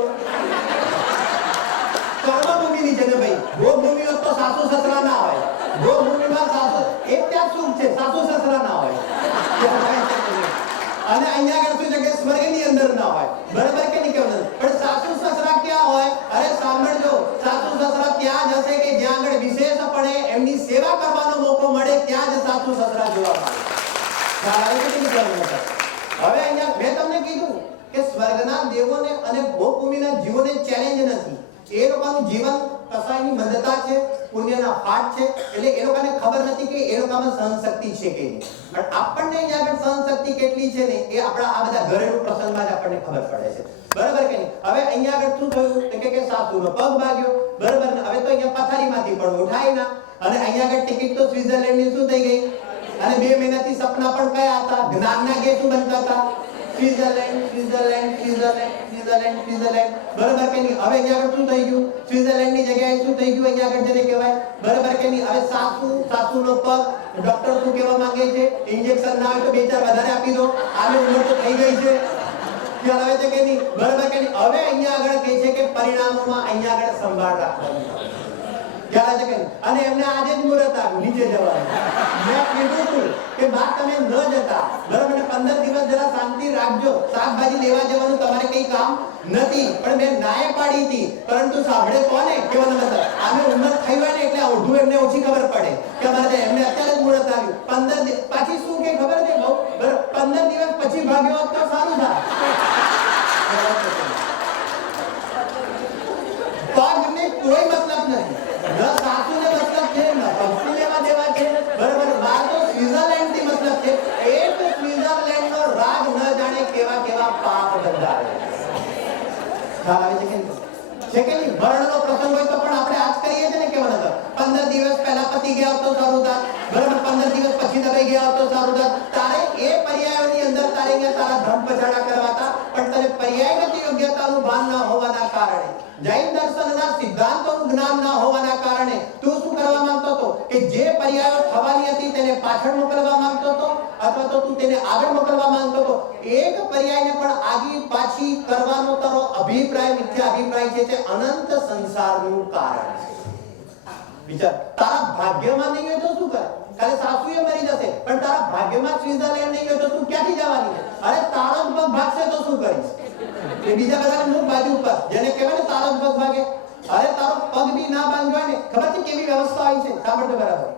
કર્મભૂમિની જેને ભાઈ ભોગભૂમિ હોત તો સાસુ સસરા ના હોય, ભોગભૂમિમાં સાસુ એક ત્યાં સુખ છે, સાસુ સસરા ના હોય. અને અહીંયા આગળ શું છે કે સ્વર્ગની અંદર ના હોય, બરાબર કે નહીં કહેવાય? પણ સાસુ સસરા ક્યાં હોય? અરે સાંભળજો, સાસુ સસરા ત્યાં જ હશે કે જ્યાં આગળ વિશેષપણે એમની સેવા કરવાનો મોકો મળે, ત્યાં જ સાસુ સસરા જોવા મળે. ખ્યાલ આવે છે કે નહીં કહેવાય? હવે અહીંયા મેં તમને કીધું કે સ્વર્ગના દેવોને અને ભોગભૂમિના જીવોને ચેલેન્જ નથી. એ લોકોનું જીવન કસાયની મંદતા છે, પુણ્યના પાઠ છે, એટલે એ લોકોને ખબર નથી કે એ લોકોમાં સહનશક્તિ છે કે નહીં. પણ આપણને અહીંયા આગળ સહનશક્તિ કેટલી છે ને એ આપણા આ બધા ઘરેલુ પ્રસંગમાં જ આપણને ખબર પડે છે, બરાબર કે નહીં? હવે અહીંયા આગળ શું થયું કે સાસુનો પગ ભાગ્યો, બરાબર ને? હવે તો અહીંયા પથારીમાંથી પણ ઉઠાય ના, અને અહીંયા આગળ ટિકિટ તો સ્વિટ્ઝરલેન્ડની શું થઈ ગઈ, અને 2 મહિનાથી સપના પણ કયા હતા, જ્ઞાનના ગેટ બનતા હતા, Switzerland Switzerland Switzerland Switzerland Switzerland, બરાબર કે નહીં? હવે અહીંયા આગળ શું થઈ ગયું, સ્વિટ્ઝરલેન્ડની જગ્યાએ શું થઈ ગયું અહીંયા આગળ જેને કહેવાય, બરાબર કે નહીં? હવે સાસુનો પગ, ડોક્ટર શું કહેવા માંગે છે, ઇન્જેક્શન ના હોય તો 2-4 વધારે આપી દો, આની ઉંમર તો થઈ ગઈ છે, ખ્યાલ આવે છે કે નહીં, બરાબર કે નહીં? હવે અહીંયા આગળ કહે છે કે પરિણામોમાં અહીંયા આગળ સંભાળ રાખવાની, ખ્યાલ આવે છે કે નહીં? અને એમને આજે જ મુહૂર્ત આવ્યું નીચે જવાનું. મેં કીધું હતું કે બા તમે ન જતા, બરાબર ને, 15 દિવસ જરા શાંતિ રાખજો, શાકભાજી લેવા જવાનું તમારે કઈ કામ નથી, પણ મેં નાય પાડી હતી, પરંતુ સાંભળે કોને કહેવાનો મતલબ, આમે ઉંમર થઈ હોય ને એટલે અડધું એમને ઓછી ખબર પડે કે અમારે એમને અત્યારે જ મુહૂર્ત આવ્યું. 15 દિવસ પછી શું કે ખબર છે બહુ, બરાબર, 15 દિવસ પછી ભાગ્યો હોત તો સારું થાય. પગને કોઈ મતલબ નથી, ન સાસુને મતલબ છે, ન ભક્તિ લેવા દેવા છે, બરાબર? બાર તો સ્વિટ્ઝરલેન્ડથી મતલબ છે. એક સ્વિટ્ઝરલેન્ડનો રાગ ન જાણે કેવા કેવા પાપ બંધાવે. ખ્યાલ આવે છે કે નહીં? છે કે નહીં? મરણનો પ્રસંગ હોય તો પણ આપણે આજ કરીએ છીએ ને, કેવા નતો 15 દિવસ પહેલા પતિ ગયા તો સારું થાય, બરાબર? 15 દિવસ પછી દબાઈ ગયા તો સારું થાય. તારે એ પર્યાયોની અંદર તારે અહીંયા તારા ધર્મ પછાડા કરવાતા, પણ તને પર્યાયગત યોગ્યતાનું ભાન ન હોવાના કારણે, જૈન દર્શનના સિદ્ધાંતોનું જ્ઞાન ન હોવાના કારણે તું શું કરવા માંગતો હતો કે જે પર્યાયો થવાની હતી તેને પાછળ મોકલવા માંગતો હતો, અથવા તો તું તેને આગળ મોકલવા માંગતો હતો. એક પર્યાયને પણ આગી પાછી કરવાનો તારો અભિપ્રાય મિથ્યા અભિપ્રાય છે, તે અનંત સંસારનું કારણ છે. વિચાર, તારા ભાગ્યમાં નહીં હોય તો શું કરે? કાલે સાસુએ મરી જશે, પણ તારા ભાગ્યમાં સ્વિટ્ઝરલેન્ડ નહીં હોય તો તું ક્યાંથી જવાની છે? અરે તારો જ પગ ભાગશે તો શું કરીશ? એ બીજા બધા મુખ બાજુ ઉપર જેને કહેવાય ને તારો જ પગ ભાગે. અરે તારો પગ બી ના બાંધ્યો ને, ખબર છે કેવી વ્યવસ્થા આવી છે? સાંભળજો બરાબર.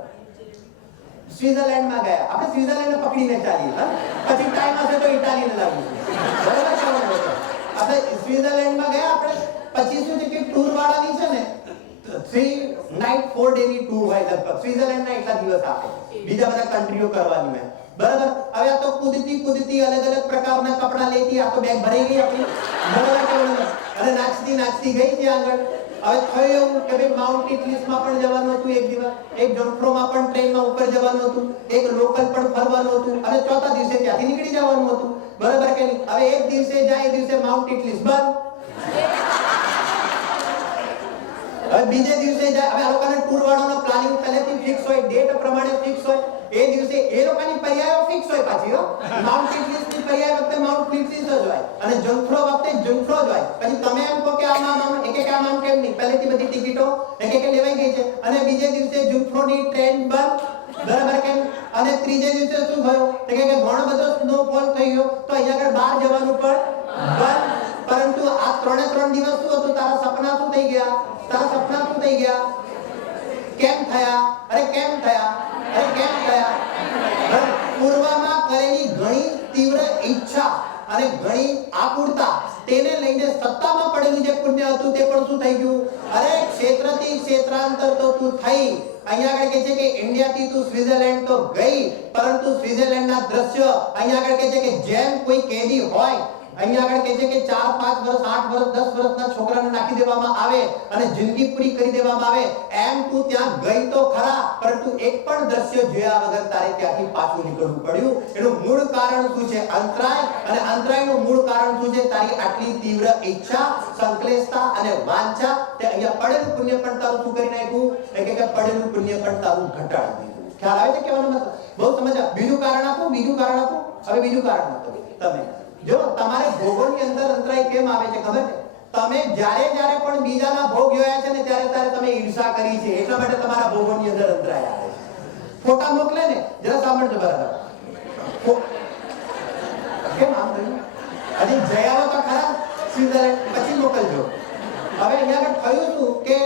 સ્વિટ્ઝરલેન્ડમાં ગયા આપણે, સ્વિટ્ઝરલેન્ડને પકડીને ચાલીએ, પછી ટાઈમ હશે તો ઇટાલીને લાવીશું, બરાબર? આપણે સ્વિટ્ઝરલેન્ડમાં ગયા આપણે, પછી શું છે કે ટૂર વાળાની છે ને 3 નાઇટ 4 ડે ની ટૂર હોય લગભગ, સ્વિટ્ઝરલેન્ડના એટલા દિવસ આપે, બીજા બધા કન્ટ્રીઓ કરવાની મેં, બરાબર? હવે આ તો કૂદતી અલગ અલગ પ્રકારના કપડા લેતી, આ તો બેગ ભરાઈ ગઈ આપણી, બરાબર? અને નાચતી ગઈ ત્યાં આગળ. હવે થયું એવું કે ભાઈ માઉન્ટ ઇટલીસમાં પણ જવાનું હતું એક દિવસ, એક જોન્ફ્રોમાં પણ ટ્રેનમાં ઉપર જવાનું હતું, એક લોકલ પણ ફરવાનું હતું, અને ચોથા દિવસે ત્યાંથી નીકળી જવાનું હતું, બરાબર કે નહીં? હવે એક દિવસે જાય, એ દિવસે માઉન્ટ ઇટલીસ બંધ, હવે બીજે દિવસે જાય. હવે આ લોકોને ટૂર વાળાનો પ્લાનિંગ પહેલેથી ફિક્સ હોય, ડેટ પ્રમાણે ફિક્સ હોય, એ દિવસે એ લોકોની પર્યાયો ફિક્સ હોય પાછી, માઉન્ટ ઇટલીસની પર્યાય વખતે માઉન્ટ ઇટલીસ જ હોય, અને જોન્ફ્રો વખતે જોન્ફ્રો જ હોય. પછી તમે એમ કહો કે આમાં આમ કેમ નહીં, પહેલેથી બધી ટિકિટો એક લેવાઈ ગઈ છે, અને બીજે દિવસે જોન્ફ્રોની ટ્રેન બંધ, બરાબર કે? અને ત્રીજે દિવસે શું થયું કે ઘણો બધો સ્નોફોલ થઈ ગયો, તો અહીંયા આગળ બહાર જવાનું પણ બંધ. પરંતુ આ 3 દિવસ શું હતું? તારા સપના શું થઈ ગયા? કેમ થયા? અરે કેમ થયા? પૂર્વમાં કરેલી ઘણી તીવ્ર ઈચ્છા અને ઘણી આકુરતા, તેને લઈને સત્તામાં પડેલું જે પુણ્ય હતું તે પણ શું થઈ ગયું? અરે ક્ષેત્રથી ક્ષેત્રાંતર તો તું થઈ, અહીંયા આગળ કહે છે કે ઇન્ડિયાથી તું સ્વિટ્ઝરલેન્ડ તો ગઈ, પરંતુ સ્વિટ્ઝરલેન્ડના દ્રશ્ય અહીંયા આગળ કહે છે કે જેમ કોઈ કેદી હોય, અહીંયા આગળ કહે છે કે 4 5 વર્ષ 8 વર્ષ 10 વર્ષના છોકરાને નાખી દેવામાં આવે અને જિંદગી પૂરી કરી દેવામાં આવે, એમ તું ત્યાં ગઈ તો ખરા, પરંતુ એક પણ દ્રશ્ય જોયા વગર તારે ત્યાંથી પાછું નીકળવું પડ્યું. એનું મૂળ કારણ શું છે? અંતરાય. અને અંતરાયનું મૂળ કારણ શું છે? તારી આટલી તીવ્ર ઈચ્છા, સંકલેશતા અને વાંછા. તે અહીંયા પડેલું પુણ્ય પણ તારું શું કરી નાખ્યું? કે પડેલું પુણ્ય પણ તારું ઘટાડી દીધું. ખ્યાલ આવે છે કહેવાનો મતલબ? બહુ સમજ્યા? બીજું કારણ આપો. હવે બીજું કારણ આપો. તમે જો તમારે ભોગોની અંદર અંતરાય કેમ આવે છે ખબર છે? તમે જ્યારે પણ બીજાના ભોગ જોયા છે ને ત્યારે તમે ઈર્ષા કરી છે, એટલા માટે તમારા ભોગોની અંદર અંતરાય આવે છે. ફોટા મોકલે ને, જરા સાંભળજો બરાબર. કેમ આમ થયું? હજી જઈ આવો તો ખરા સ્વિટ્ઝરલેન્ડ, પછી મોકલજો. હવે અહીંયા આગળ થયું શું કે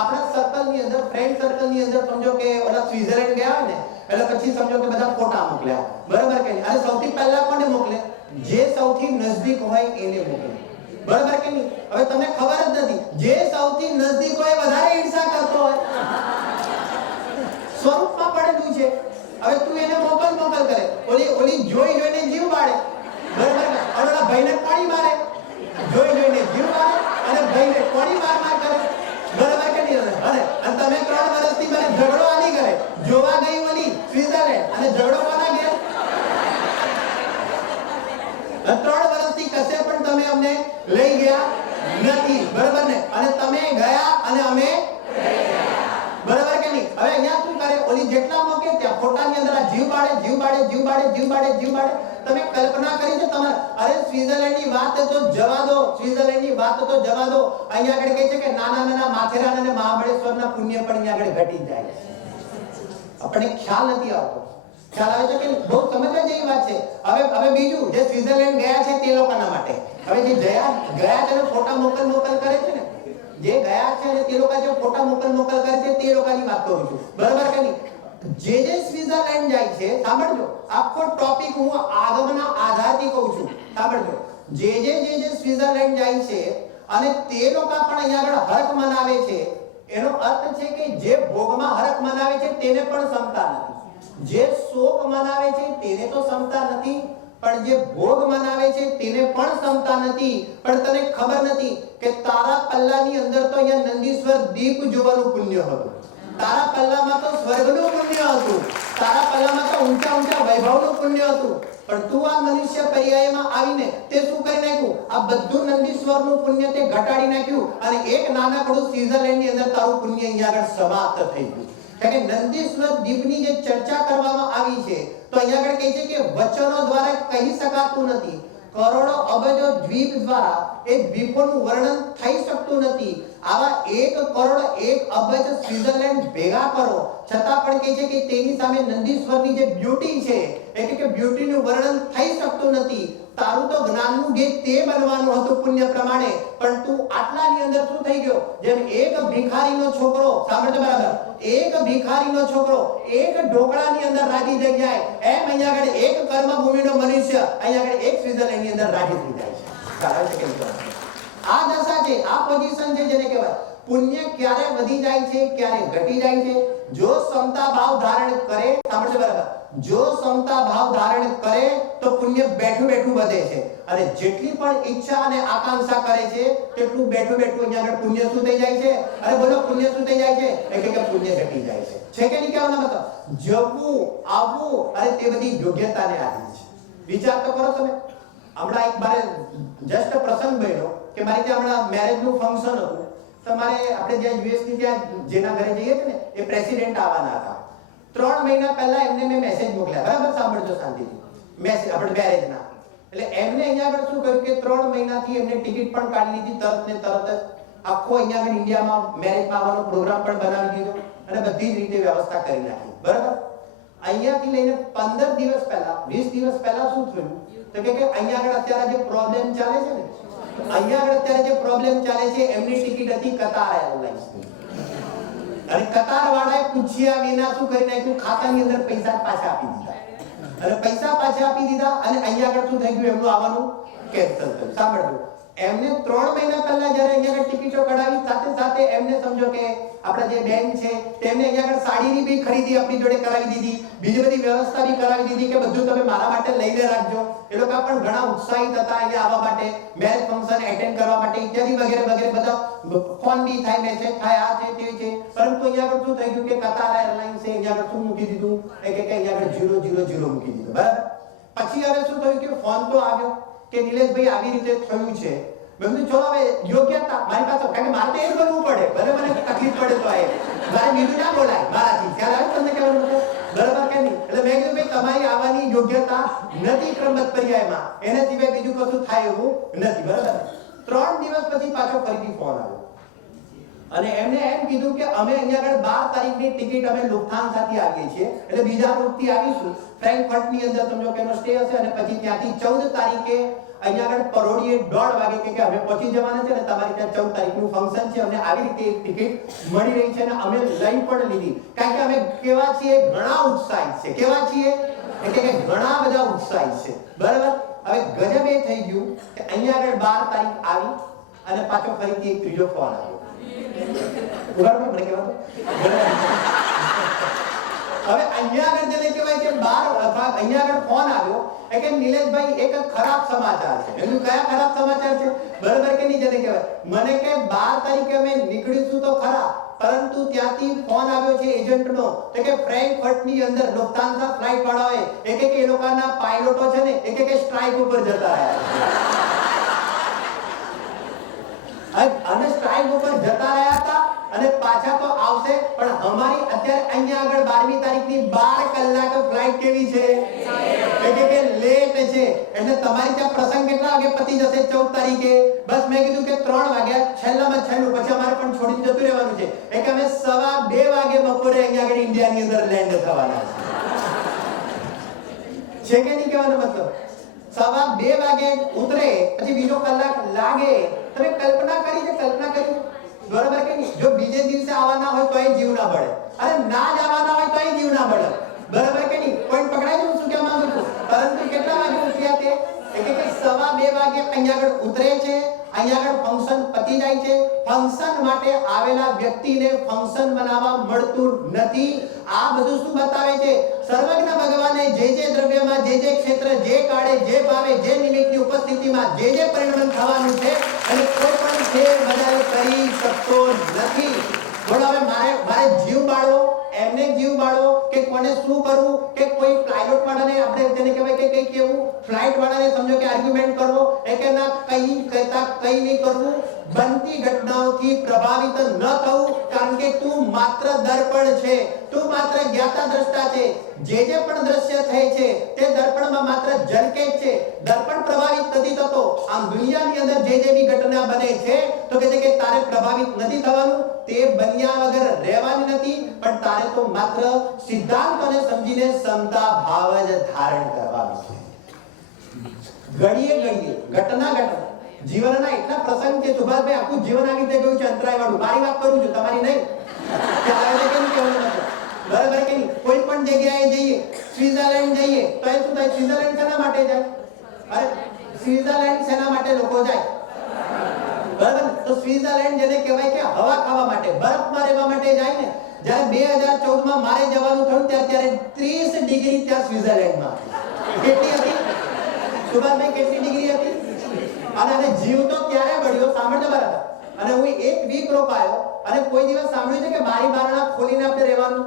આપણા સર્કલની અંદર, ફ્રેન્ડ સર્કલની અંદર સમજો કે ઓલા સ્વિટ્ઝરલેન્ડ ગયા ને, એટલે પછી સમજો કે બધા ફોટા મોકલ્યા, બરાબર કે નહીં? અને સૌથી પહેલા કોને મોકલે? જે સૌથી નજદીક હોય એને મોકલે, બરાબર કે નહીં? હવે તમને ખબર જ નથી, જે સૌથી નજદીક હોય વધારે ઈર્ષા કરતો હોય, સ્વરૂપમાં પડેલું છે. હવે તું એને મોકલ કરે, ઓલી જોઈને જીવ બાળે, બરાબર કે? અને ઓલા ભાઈને પાણી મારે, જોઈને જીવ બાળે અને ભાઈને પાણી માર કરે, બરાબર કે નહીં? અને તમે 3 વર્ષથી મને ઝઘડો આની કરે, જોવા ગઈ ઓલી સ્વિટ્ઝરલેન્ડ અને ઝઘડો કોના ઘેર? 3 વર્ષથી કશે પણ તમે અમને લઈ ગયા નથી, બરાબર ને? અને તમે ગયા અને અમે બરાબર કે નહીં? હવે અહીંયા શું કરે? ઓલી જેટલા મોકે ત્યાં ફોટાની અંદર આ જીવ બાળે. તમે કલ્પના કરી છે તમારે? અરે સ્વિટ્ઝરલેન્ડની વાત તો જવા દો, અહીંયા આગળ કહે છે કે નાના માથેરાન અને મહાબળેશ્વરના પુણ્ય પણ અહીંયા આગળ ઘટી જાય છે. આપણને ખ્યાલ નથી આવતો. ખ્યાલ આવે છે કે બહુ સમજવા જેવી વાત છે. હવે બીજું, જે સ્વિટ્ઝરલેન્ડ ગયા છે તે લોકોના માટે, હવે જે ગયા છે ફોટા મોકલ કરે છે ને, જે ગયા છે ને તે લોકો જે ફોટા મોકલ કરે છે તે લોકોની વાત કરું છું, બરાબર કે નહીં? જે સ્વિટ્ઝરલેન્ડ જાય છે, સાંભળજો, આખો ટોપિક હું આગમના આધારથી કહું છું, સાંભળજો. જે સ્વિટ્ઝરલેન્ડ જાય છે અને તે લોકો પણ અહીંયા આગળ હરખ મનાવે છે, એનો અર્થ છે કે જે ભોગમાં હરખ મનાવે છે તેને પણ ક્ષમતા નથી. જે શોક મનાવે છે તેને તો ક્ષમતા નથી, પણ જે ભોગ મનાવે છે તેને પણ ક્ષમતા નથી. પણ તને ખબર નથી કે તારા પલ્લાની અંદર તો અહીંયા નંદીશ્વર દીપ જોવાનું પુણ્ય હતું, તારા પલ્લામાં તો સ્વર્ગનું પુણ્ય હતું, તારા પલ્લામાં તો ઊંચા વૈભવનું પુણ્ય હતું. પણ તું આ મનુષ્ય પર્યાયમાં આવીને તે શું કરી નાખ્યું? આ બધું નંદીશ્વરનું પુણ્ય તે ઘટાડી નાખ્યું અને એક નાનકડું સ્વિટ્ઝરલેન્ડની અંદર તારું પુણ્ય અહીંયા આગળ સમાપ્ત થઈ ગયું. કારણ કે નંદીશ્વર દીપની જે ચર્ચા કરવામાં આવી છે, તો અહીંયા આગળ કહે છે કે વચનો દ્વારા કહી શકાતું નથી, કરોડો અબજો દ્વીપ દ્વારા એ દ્વીપોનું વર્ણન થઈ શકતું નથી. આવા 1 કરોડ 1 અબજ સ્વિટ્ઝરલેન્ડ ભેગા કરો છતાં પણ કહે છે કે તેની સામે નંદીશ્વરની જે બ્યુટી છે, એટલે કે બ્યુટીનું વર્ણન થઈ શકતું નથી. તારું તો જ્ઞાનનું ગેટ તે બનવાનું હતું પુણ્ય પ્રમાણે, પણ તું આટલાની અંદર શું થઈ ગયો? જેમ એક ભિખારીનો છોકરો, સાંભળજો બરાબર, એક ભિખારીનો છોકરો એક ઢોકળાની અંદર રાજી થઈ જાય, એમ અહીંયા આગળ એક કર્મભૂમિનો મનુષ્ય અહીંયા આગળ એક સ્વિટ્ઝરલેન્ડની અંદર રાજી થઈ જાય છે. કારણ છે કે આ દશા છે, આ પોઝિશન છે, જેને કહેવાય પુણ્ય ક્યારે વધી જાય છે, ક્યારે ઘટી જાય છે. જો ક્ષમતા ભાવ ધારણ કરે, સાંભળજો બરાબર, જો ક્ષમતા ભાવ ધારણ કરે તો પુણ્ય બેઠું વધે છે, અને જેટલી પણ ઈચ્છા અને આકાંક્ષા કરે છે તેટલું બેઠું અહીંયા આગળ પુણ્ય શું થઈ જાય છે? અરે બોલો, પુણ્ય શું થઈ જાય છે? એટલે કે પુણ્ય ઘટી જાય છે. છે કે નહીં કહેવાનો મતલબ? જવું આવવું અરે તે બધી યોગ્યતાને આધીન છે. વિચાર તો કરો તમે. હમણાં એક મારે જસ્ટ પ્રસંગ બન્યો કે મારી ત્યાં હમણાં મેરેજનું ફંક્શન હતું. તમારે આપણે જ્યાં યુએસની ત્યાં જેના ઘરે જઈએ છે ને એ પ્રેસિડેન્ટ આવવાના હતા. 3 મહિના પહેલા એમને મેં મેસેજ મોકલ્યા, બરાબર? સાંભળજો શાંતિથી. મેસેજ આપણે મેરેજના, એટલે એમને અહીંયા આગળ શું કર્યું કે 3 મહિનાથી એમને ટિકિટ પણ કાઢી લીધી, તરત જ આખો અહીંયા આગળ ઇન્ડિયામાં મેરેજમાં આવવાનો પ્રોગ્રામ પણ બનાવી દીધો અને બધી જ રીતે વ્યવસ્થા કરી નાખી, બરાબર? અહીંયાથી લઈને 15 દિવસ પહેલા 20 દિવસ પહેલા શું થયું તો કે અહીંયા આગળ અત્યારે જે પ્રોબ્લેમ ચાલે છે ને, અહીંયા આગળ અત્યારે જે પ્રોબ્લેમ ચાલે છે, એમની ટિકિટ હતી કતાર એરલાઇન્સની, અને કતાર વાળાએ પૂછ્યા વિના શું કરી નાખ્યું? ખાતાની અંદર પૈસા પાછા આપી દીધા, અને પૈસા પાછા આપી દીધા અને અહીંયા આગળ શું થઈ ગયું? એમનું આવવાનું કેન્સલ થયું. સાંભળજો, એમને 3 મહિના પહેલા જ્યારે અહીંયા આગળ ટિકિટો કઢાવી, સાથે સાથે એમને સમજો કે આપણા જે બેન છે તેમને અહીંયા આગળ સાડીની બી ખરીદી આપણી જોડે કરાવી દીધી, બીજી બધી વ્યવસ્થા બી કરાવી દીધી કે બધું તમે મારા માટે લઈને રાખજો. એ લોકો પણ ઘણા ઉત્સાહિત હતા અહીંયા આવવા માટે, મેરેજ ફંક્શન એટેન્ડ કરવા માટે ઇત્યાદિ વગેરે વગેરે. બધા ફોન બી થાય, મેસેજ થાય, આ છે તે છે. પરંતુ અહીંયા આગળ શું થઈ ગયું કે કતાર એરલાઇન્સ અહીંયા આગળ શું મૂકી દીધું કે અહીંયા આગળ 000 મૂકી દીધું. બરાબર. પછી હવે શું થયું કે ફોન તો આવ્યો કે નિલેશભાઈ આવી રીતે થયું છે. મેં કીધું ચલો હવે યોગ્યતા મારી પાસે, કારણ કે મારે તો એ જ બનવું પડે, ભલે મને તકલીફ પડે તો મારે બીજું ના બોલાય મારાથી. ખ્યાલ આવે તમને કહેવાનું મતલબ? બરાબર કે નહીં? એટલે મેં કીધું ભાઈ તમારી આવવાની યોગ્યતા નથી ક્રમબદ્ધ પર્યાયમાં, એના સિવાય બીજું કશું થાય એવું નથી. બરાબર. 3 દિવસ પછી પાછો ફરીથી ફોન આવ્યો અને એમને એમ કીધું કે અમે અહીંયા આગળ 12 તારીખની ટિકિટ અમે લુફ્થાન્સાથી આવીએ છીએ, એટલે બીજા રૂટથી આવીશું. ફ્રેન્કફર્ટની અંદર સમજો કે એનો સ્ટે હશે અને પછી ત્યાંથી 14 તારીખે અહીંયા આગળ પરોઢીએ 1:30 વાગે કે અમે પહોંચી જવાના છે અને તમારી ત્યાં 14 તારીખનું ફંક્શન છે. અમને આવી રીતે એક ટિકિટ મળી રહી છે અને અમે લઈ પણ લીધી, કારણ કે અમે કેવા છીએ, ઘણા ઉત્સાહિત છે. કેવા છીએ એટલે કે ઘણા બધા ઉત્સાહિત છે. બરાબર. હવે ગજબ એ થઈ ગયું કે અહીંયા આગળ 12 તારીખ આવી અને પાછો ફરીથી એક ત્રીજો ફોન આવ્યો. બરાબર મને કહેવાતો. હવે અહીંયા આગળ જેને કહેવાય કે 12 અહીંયા આગળ ફોન આવ્યો કે નિલેશભાઈ એક ખરાબ સમાચાર છે. એનું કયા ખરાબ સમાચાર છે? બરાબર કે નહીં? જેને કહેવાય મને કે 12 તારીખે અમે નીકળીશું તો ખરા, પરંતુ ત્યાંથી ફોન આવ્યો છે એજન્ટનો કે ફ્રેન્કફર્ટની અંદર લુફ્થાન્સા ફ્લાઇટ વાળાઓએ કે એ લોકોના પાયલોટો છે ને કે સ્ટ્રાઇક ઉપર જતા રહ્યા અને સ્ટ્રાઇક ઉપર જતા રહ્યા હતા અને પાછા તો આવશે, પણ અમારી અત્યારે અહીંયા આગળ 12મી તારીખની 12 કલાક ફ્લાઇટ કેવી છે કે લેટ છે. એટલે તમારી ત્યાં પ્રસંગ કેટલા વાગે પતી જશે 14 તારીખે? બસ મેં કીધું કે 3 વાગ્યા છેલ્લામાં છેલ્લું, પછી અમારે પણ છોડીને જતું રહેવાનું છે. કે અમે 2:15 વાગે બપોરે અહીંયા આગળ ઇન્ડિયાની અંદર લેન્ડ થવાના છે કે નહીં? કહેવાનો મતલબ 2:15 વાગે ઉતરે પછી બીજો કલાક લાગે. તમે કલ્પના કરી છે? કલ્પના કરી? બરાબર કે નહીં? જો બીજે દિવસે આવવાના હોય તોય જીવ ના બળે, અને ના જ આવવાના હોય તોય જીવ ના બળે. બરાબર કે નહીં? પોઈન્ટ પકડાય છે? હું શું કહેવા માંગુ છું? પરંતુ કેટલા વાગે ઉતર્યા તે? કે 2:15 વાગે અહીંયા આગળ ઉતરે છે, અહીંયા આગળ ફંક્શન પતી જાય છે. ફંક્શન માટે આવેલા વ્યક્તિને ફંક્શન બનાવવા મળતું નથી. આ બધું શું બતાવે છે? સર્વજ્ઞ ભગવાને જે દ્રવ્યમાં, જે ક્ષેત્ર, જે કાળે, જે ભાવે, જે નિમિત્તની ઉપસ્થિતિમાં જે પરિણામ થવાનું છે અને કોઈ પણ ફેર બદલ કરી શકતો નથી. બોલો હવે મારે જીવ બાળવો, એમને જીવ બાળવો કે કોને શું કરવું, કે કોઈ પાયલોટ વાળાને આપણે તેને કહેવાય કે કઈ કેવું, ફ્લાઇટ વાળાને સમજો કે આર્ગ્યુમેન્ટ કરવો કે ના કઈ કહેતા કઈ નહીં કરવું. બનતી ઘટનાઓથી પ્રભાવિત ન થવું, કારણ કે તું માત્ર દર્પણ છે, તું માત્ર જ્ઞાતા દ્રષ્ટા છે. જે પણ દ્રશ્ય થાય છે તે દર્પણમાં માત્ર ઝલકે છે, દર્પણ પ્રભાવિત નથી થતો. આમ દુનિયાની અંદર જે બી ઘટના બને છે તો કહે છે કે તારે પ્રભાવિત નથી થવાનું, તે બન્યા વગર રહેવાની નથી, પણ તારે તો માત્ર સિદ્ધાંતોને સમજીને ક્ષમતા ભાવ જ ધારણ કરવાનું છે. ઘડીએ ઘટના જીવનના એટલા પ્રસંગ છે. સુભાષભાઈ આખું જીવન આવી રીતે ગયું છે અંતરાય વાળું. મારી વાત કરું છું, તમારી નહીં. બરાબર કે નહીં? કોઈ પણ જગ્યાએ જઈએ, સ્વિટ્ઝરલેન્ડ જઈએ તો એ શું થાય? સ્વિટ્ઝરલેન્ડ શેના માટે જાય? અરે સ્વિટ્ઝરલેન્ડ શેના માટે લોકો જાય? બરાબર. તો સ્વિટ્ઝરલેન્ડ જેને કહેવાય કે હવા ખાવા માટે, બરફમાં રહેવા માટે જાય ને. જ્યારે 2014 માં મારે જવાનું થયું ત્યારે 30 ડિગ્રી ત્યાં સ્વિટ્ઝરલેન્ડમાં કેટલી હતી? સુભાષભાઈ કેટલી ડિગ્રી હતી? અને જીવ તો ત્યારે બળ્યો. સાંભળજો બરાબર. અને હું 1 વીક રોકાયો અને કોઈ દિવસ સાંભળ્યું છે કે બારી બારણા ખોલીને આપણે રહેવાનું?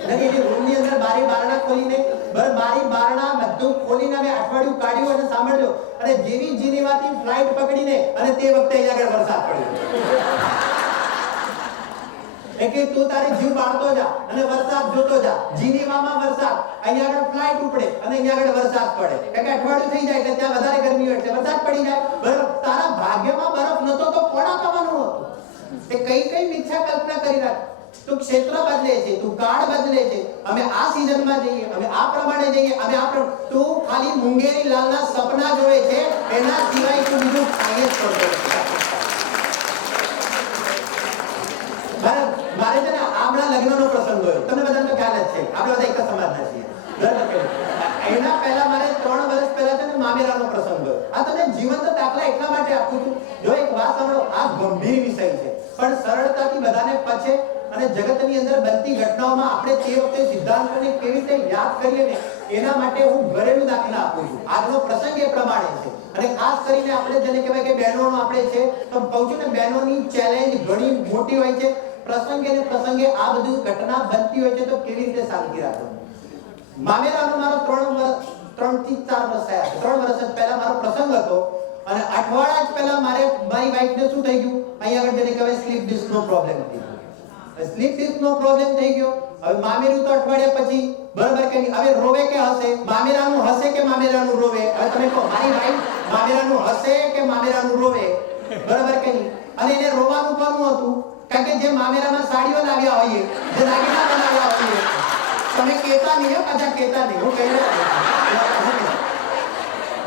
એટલે કે રૂમની અંદર બારી બારણા ખોલીને, બરાબર, બારી બારણા બધું ખોલીને અમે અઠવાડિયું કાઢ્યું. અને સાંભળજો, અને જેવી જીનીવાથી ફ્લાઇટ પકડીને અને તે વખતે અહીંયા આગળ વરસાદ પડ્યો. કે તું તારે જીવ બાળતો જા અને વરસાદ જોતો જા. જીનીવામાં વરસાદ, અહીંયા આગળ ફ્લાઇટ ઉપડે અને અહીંયા આગળ વરસાદ પડે. કે અઠવાડિયું થઈ જાય એટલે ત્યાં વધારે ગરમી હોય એટલે વરસાદ પડી જાય. બરાબર. તારા ભાગ્યમાં બરફ નતો તો કોણ આવવાનું હતું? તે કઈ મિથ્યા કલ્પના કરી રાખ. તું ક્ષેત્ર બદલે છે, તું કાળ બદલે છે. અમે આ સીઝનમાં જઈએ, અમે આ પ્રમાણે જઈએ, અમે આ તું ખાલી મુંગેરી લાલના સપના જોવે છે, એના સિવાય તું બીજું કાંઈ જ કરતો નથી. મારે છે ને આપણા લગ્નનો પ્રસંગ ગયો, તમને બધાને તો ખ્યાલ જ છે, આપણે બધા એક જ સમાજના છીએ. એના પહેલા મારે 3 વર્ષ પહેલા છે ને મામેરાનો પ્રસંગ ગયો. આ તમે જીવ જીવંત દાખલા એટલા માટે આપું છું, જો એક વાત સાંભળો, આ ગંભીર વિષય છે પણ સરળતાથી બધાને પચે અને જગતની અંદર બનતી ઘટનાઓમાં આપણે તે વખતે સિદ્ધાંતોને કેવી રીતે યાદ કરીએ ને એના માટે હું ઘરેલું દાખલા આપું છું. આજનો પ્રસંગ એ પ્રમાણે છે અને ખાસ કરીને આપણે જેને કહેવાય કે બહેનોનો આપણે છે તો કહું છું ને, બહેનોની ચેલેન્જ ઘણી મોટી હોય છે. પ્રસંગે ને પ્રસંગે આ બધું ઘટના બનતી હોય છે તો કેવી રીતે શાંતિ રાખવું. મામેરાનો મારો 3 થી 4 વર્ષ થયા, 3 વર્ષ પહેલા મારો પ્રસંગ હતો અને અઠવાડિયા જ પહેલા મારી વાઈફને શું થઈ ગયું, અહીંયા આગળ જેને કહેવાય સ્લીપ ડિસ્કનો પ્રોબ્લેમ થઈ ગયો. સ્લીપ ડિસ્કનો પ્રોબ્લેમ થઈ ગયો. હવે મામેરું તો અઠવાડિયા પછી બરાબર કે નહીં, હવે રોવે કે હસે, મામેરાનું હસે કે મામેરાનું રોવે. હવે તમે કહો મારી વાઈફ મામેરાનું હસે કે મામેરાનું રોવે, બરાબર કે નહીં. અને એને રોવાનું કોનું હતું, કારણ કે જે મામેરામાં સાડીઓ લાવ્યા હોઈએ, જે દાગીના બનાવ્યા હોઈએ, તમે કહેતા નહીં, પાછા કહેતા નહીં, હું કહી રહ્યો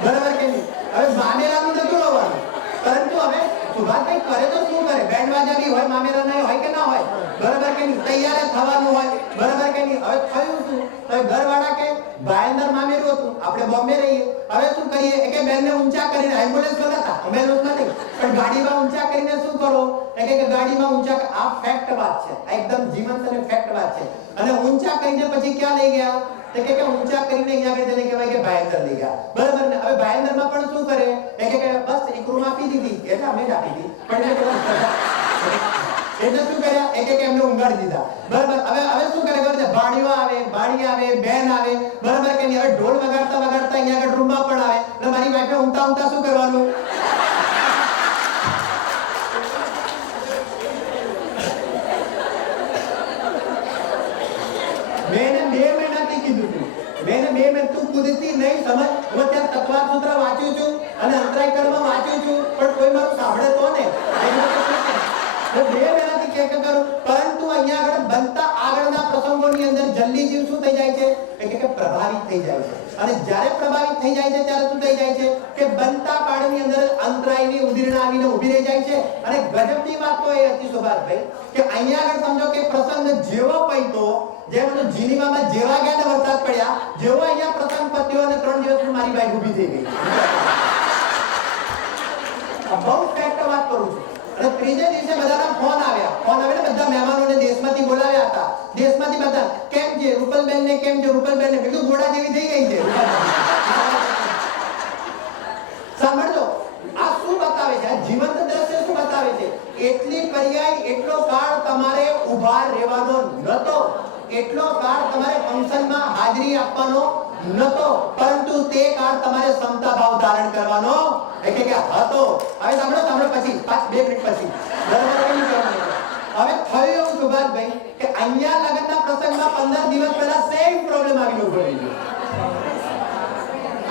બરાબર કે નહીં. હવે મામેરાનું નથી રોવાનું, પરંતુ હવે સુભાષભાઈ કરે તો શું કરે, બેન્ડ વાજા બી હોય, મામેરા નહીં હોય કે ના હોય, બરાબર કે નહીં, તૈયાર થવાનું હોય, બરાબર કે નહીં. હવે થયું શું, તો ઘરવાળા કે ભાઈંદર મામેરું હતું, આપણે બોમ્બે રહીએ, હવે શું કરીએ કે બેનને ઊંચા કરીને, એમ્બ્યુલન્સ બોલાતા એમ્બ્યુલન્સ નથી પણ ગાડીમાં ઊંચા કરીને શું કરો કે ગાડીમાં ઊંચા, આ ફેક્ટ વાત છે, આ એકદમ જીવંત અને ફેક્ટ વાત છે. અને ઊંચા કરીને પછી ક્યાં લઈ ગયા, તો કે ઊંચા કરીને અહીંયા આગળ જેને કહેવાય કે ભાઈંદર લઈ ગયા, બરાબર ને. હવે ભાઈંદરમાં પણ શું કરે કે બસ એક રૂમ આપી દીધી, એટલે અમે જ આપી દીધી પણ એટલે શું કર્યા કે એમને ઊંઘાડી દીધા, બરાબર. હવે શું કરે ખબર છે, ભાણીઓ આવે, ભાણી આવે, બેન આવે, બરાબર કે નહીં. હવે ઢોલ વગાડતા વગાડતા અહીંયા આગળ રૂમમાં પણ આવે, એટલે મારી વાઈફે ઊંઘતા ઊંઘતા શું કરવાનું, મેં 2 મહિનાથી કીધું હતું, મેં 2 મહિના તું કુદરતી નહીં સમજ, હું ત્યાં તત્વાર સૂત્ર વાંચ્યું છું અને અંતરાય કર્મ વાંચ્યું છું પણ કોઈ મારું સાંભળે તો ને. 2 મહિનાથી કે કરું, પરંતુ અહીંયા આગળ બનતા આગળના પ્રસંગોની અંદર જલ્દી જીવ શું થઈ જાય છે કે પ્રભાવિત થઈ જાય છે. અને જ્યારે પ્રભાવિત થઈ જાય છે ત્યારે શું થઈ જાય છે કે બનતા કાળની અંદર અંતરાયની ઉદીરણા આવીને ઊભી રહી જાય છે. અને ગજબની વાત તો એ હતી સુભાષભાઈ કે અહીંયા આગળ સમજો કે પ્રસંગ જેવો પૈતો, જેમ જીનીવામાં જેવા ગયા ને વરસાદ પડ્યા, જેવો અહીંયા પ્રસંગ પત્યો અને 3 દિવસમાં મારી બાઈક ઊભી થઈ ગઈ. બહુ ફેક્ટ વાત કરું છું. અને ત્રીજે દિવસે બધાના ફોન આવ્યા ને બધા મહેમાનોને દેશમાંથી બોલાવ્યા હતા, દેશમાંથી બધા કેમ છે રૂપલબેન ને, કેમ છે રૂપલબેન ને, બીજું ઘોડા જેવી થઈ ગઈ છે. સાંભળજો, આ શું બતાવે છે, આ જીવંત દ્રશ્ય શું બતાવે છે, એટલી પર્યાય એટલો કાળ તમારે ઊભા રહેવાનો નતો, એટલો કાળ તમારે ફંક્શનમાં હાજરી આપવાનો નતો, પરંતુ તે કાળ તમારે ક્ષમતા ભાવ ધારણ કરવાનો કે હતો. હવે સાંભળો પછી 2 મિનિટ પછી હવે થયું એવું સુભાષભાઈ કે અહીંયા લગ્નના પ્રસંગમાં 15 દિવસ પહેલા સેમ પ્રોબ્લેમ આવીને ઉભો રહી ગયો.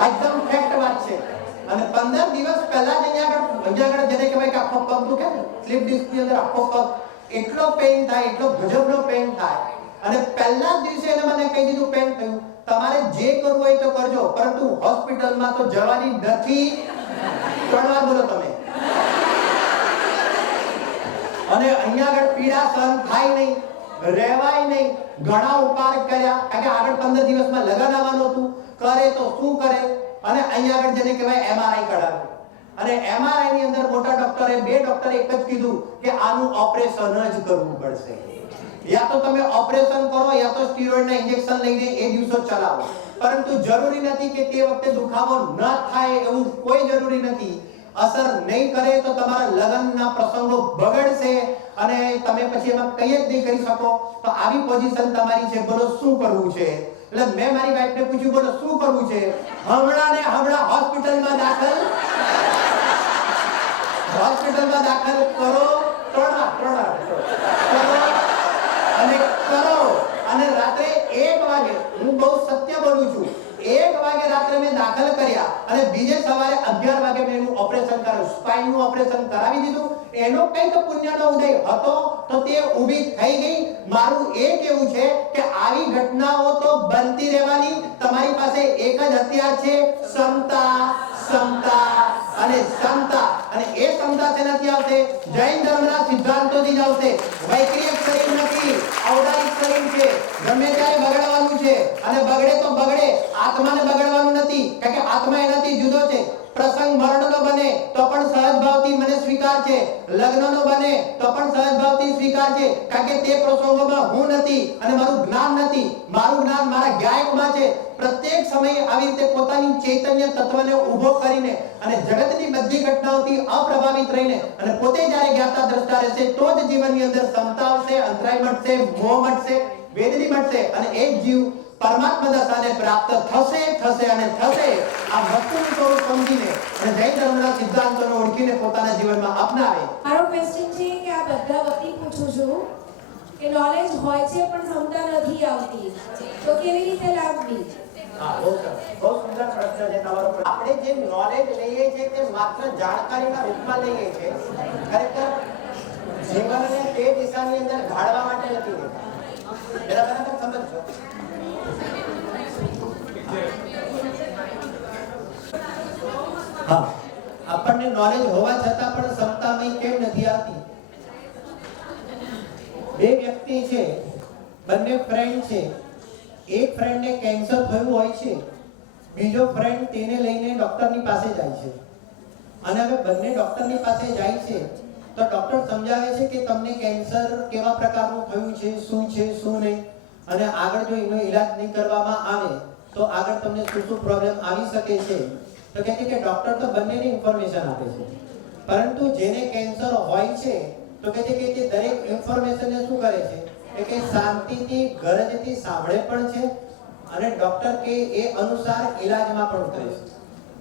એકદમ ફેક્ટ વાત છે. અને 15 દિવસ પહેલા જ અહીંયા આગળ જેને કહેવાય કે આખો પગ દુખે ને, સ્લીપ ડિસ્કની અંદર આખો પગ એટલો પેઇન થાય, એટલો ગજબનો પેઇન થાય. અને પહેલા જ દિવસે એને મને કહી દીધું પેન થયું, તમારે જે કરવું હોય તો કરજો, પરંતુ હોસ્પિટલમાં તો જવાની નથી. 3 વાર બોલો તમે. અને અહીંયા આગળ પીડા સહન થાય નહીં, રહેવાય નહીં. ઘણા ઉપાય કર્યા, કારણ કે આગળ 15 દિવસમાં લગન આવવાનું હતું, કરે તો શું કરે. અને અહીંયા આગળ જેને કહેવાય MRI કઢાવ્યું. અને MRI ની અંદર મોટા ડોક્ટરે, 2 ડોક્ટરે એક જ કીધું કે આનું ઓપરેશન જ કરવું પડશે. યા તો તમે ઓપરેશન કરો યા તો સ્ટીરોઇડના ઇન્જેક્શન લઈને એ દિવસો ચલાવો, પરંતુ જરૂરી નથી કે તે વખતે દુખાવો ન થાય એવું કોઈ જરૂરી નથી. અસર નહીં કરે તો તમારા લગ્નના પ્રસંગો બગડશે અને તમે પછી એમાં કંઈ જ નહીં કરી શકો. તો આવી પોઝિશન તમારી છે, બોલો શું કરવું છે. એટલે મેં મારી વાઈફને પૂછ્યું, બોલો શું કરવું છે. હમણાં ને હમણાં હોસ્પિટલમાં દાખલ કરો. 3 વાર અને કરો. અને રાત્રે 1 વાગે, હું બહુ સત્ય બોલું છું, 1 વાગે રાત્રે મેં દાખલ કર્યા અને બીજે સવારે 11 વાગે મેં એનું ઓપરેશન કરાવ્યું, સ્પાઇનનું ઓપરેશન કરાવી દીધું. એનો કંઈક પુણ્યનો ઉદય હતો તો તે ઊભી થઈ ગઈ. મારું એ કહેવું છે કે આવી ઘટનાઓ તો બનતી રહેવાની. તમારી પાસે એક જ હથિયાર છે, ક્ષમતા અને ક્ષમતા. અને એ ક્ષમતા તેનાથી આવશે, જૈન ધર્મના સિદ્ધાંતોથી જ આવશે. વૈક્રિય શરીર નથી, ઔદારિક શરીર છે. ગમે ત્યારે બગડવાનું છે અને બગડે તો બગડે, આત્માને બગડવાનું નથી, કારણ કે આત્મા એનાથી જુદો છે. પ્રસંગ મરણનો બને તો પણ સહજ ભાવથી મને સ્વીકાર છે, લગ્નનો બને તો પણ સહજ ભાવથી સ્વીકાર છે, કારણ કે તે પ્રસંગોમાં હું નથી અને મારું જ્ઞાન નથી, મારું જ્ઞાન મારા ગાયકમાં છે. પ્રત્યેક સમયે આવી રીતે પોતાની ચૈતન્ય તત્વને ઊભો કરીને અને જગતની બધી ઘટનાઓથી અપ્રભાવિત રહીને અને પોતે જ્યારે જ્ઞાતા દ્રષ્ટા રહેશે તો જ જીવનની અંદર સમતા આવશે, અંતરાય મટશે, મોહ મટશે, વેદની મટશે અને એક જીવ પરમાત્મા દશાને પ્રાપ્ત થશે અને થશે. આ વસ્તુનું સ્વરૂપ સમજીને અને જૈન ધર્મના સિદ્ધાંતોને ઓળખીને પોતાના જીવનમાં અપનાવે. મારો ક્વેશ્ચન છે કે આ બધા વતી પૂછું છું કે નોલેજ હોય છે પણ ક્ષમતા નથી આવતી, તો કેવી રીતે લાવવી? હા, બહુ સુંદર પ્રશ્ન છે તમારો. આપણે જે નોલેજ લઈએ છીએ તે માત્ર જાણકારીના રૂપમાં લઈએ છીએ, ખરેખર જીવનને તે દિશાની અંદર ઢાળવા માટે નથી લેતા. જરા બરાબર સમજો. હા, આપણને નોલેજ હોવા છતાં પણ ક્ષમતામય કેમ નથી આવતી? બે વ્યક્તિ છે, બંને ફ્રેન્ડ છે. એક ફ્રેન્ડને કેન્સર થયું હોય છે, બીજો ફ્રેન્ડ તેને લઈને ડોક્ટરની પાસે જાય છે અને હવે બંને ડોક્ટરની પાસે જાય છે તો ડોક્ટર સમજાવે છે કે તમને કેન્સર કેવા પ્રકારનું થયું છે, શું નહીં, અને આગળ જો એનો ઈલાજ નહીં કરવામાં આવે તો આગળ તમને શું પ્રોબ્લેમ આવી શકે છે. તો કહે છે કે ડોક્ટર તો બંનેની ઇન્ફોર્મેશન આપે છે, પરંતુ જેને કેન્સર હોય છે તો કહે છે કે તે દરેક ઇન્ફોર્મેશનને શું કરે છે કે શાંતિથી ગરજથી સાંભળે પણ છે અને ડોક્ટર કે એ અનુસાર ઈલાજમાં પણ ઉતરે છે.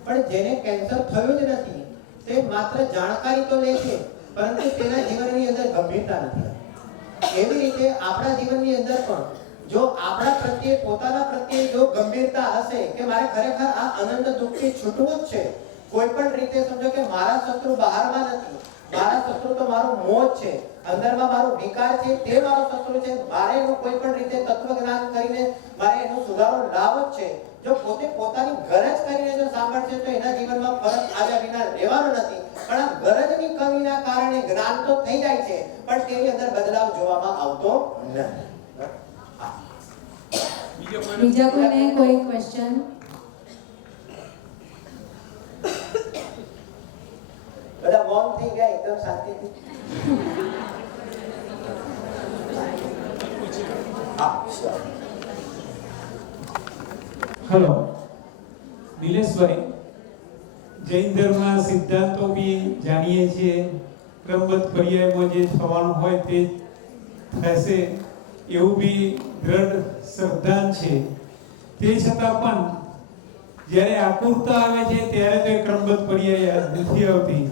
પણ જેને કેન્સર થયું જ નથી તે માત્ર જાણકારી તો લે છે પરંતુ તેના જીવનની અંદર ગંભીરતા નથી. એવી રીતે આપણા જીવનની અંદર પણ જો આપણા પ્રત્યે પોતાના પ્રત્યે જો ગંભીરતા હશે કે મારે ખરેખર આ અનંત દુઃખથી છૂટવું જ છે, કોઈ પણ રીતે સમજો કે મારા શત્રુ બહારમાં નથી, મારા શત્રુ તો મારો મોહ છે, અંદરમાં મારો વિકાર છે, તે મારો શત્રુ છે, મારે એનું કોઈ પણ રીતે તત્વજ્ઞાન કરીને મારે એનો સુધારો લાવવો જ છે. જો પોતે પોતાની ગરજ કરીને જો સાંભળશે તો એના જીવનમાં ફરક આવ્યા વિના રહેવાનો નથી. પણ આ ગરજની કમીના કારણે જ્ઞાન તો થઈ જાય છે પણ તેની અંદર બદલાવ જોવામાં આવતો નથી. બીજા કોઈને કોઈ ક્વેશ્ચન? બધા મૌન થઈ ગયા એકદમ શાંતિથી. હેલો નિલેશભાઈ, જૈન ધર્મના સિદ્ધાંતો બી જાણીએ છીએ, ક્રમબદ્ધ પર્યાયમાં જે થવાનું હોય તે થશે એવું બી દ્રઢ શ્રદ્ધા છે. તે છતાં પણ જ્યારે આકુરતા આવે છે ત્યારે તો એ ક્રમબદ્ધ પર્યાય યાદ નથી આવતી,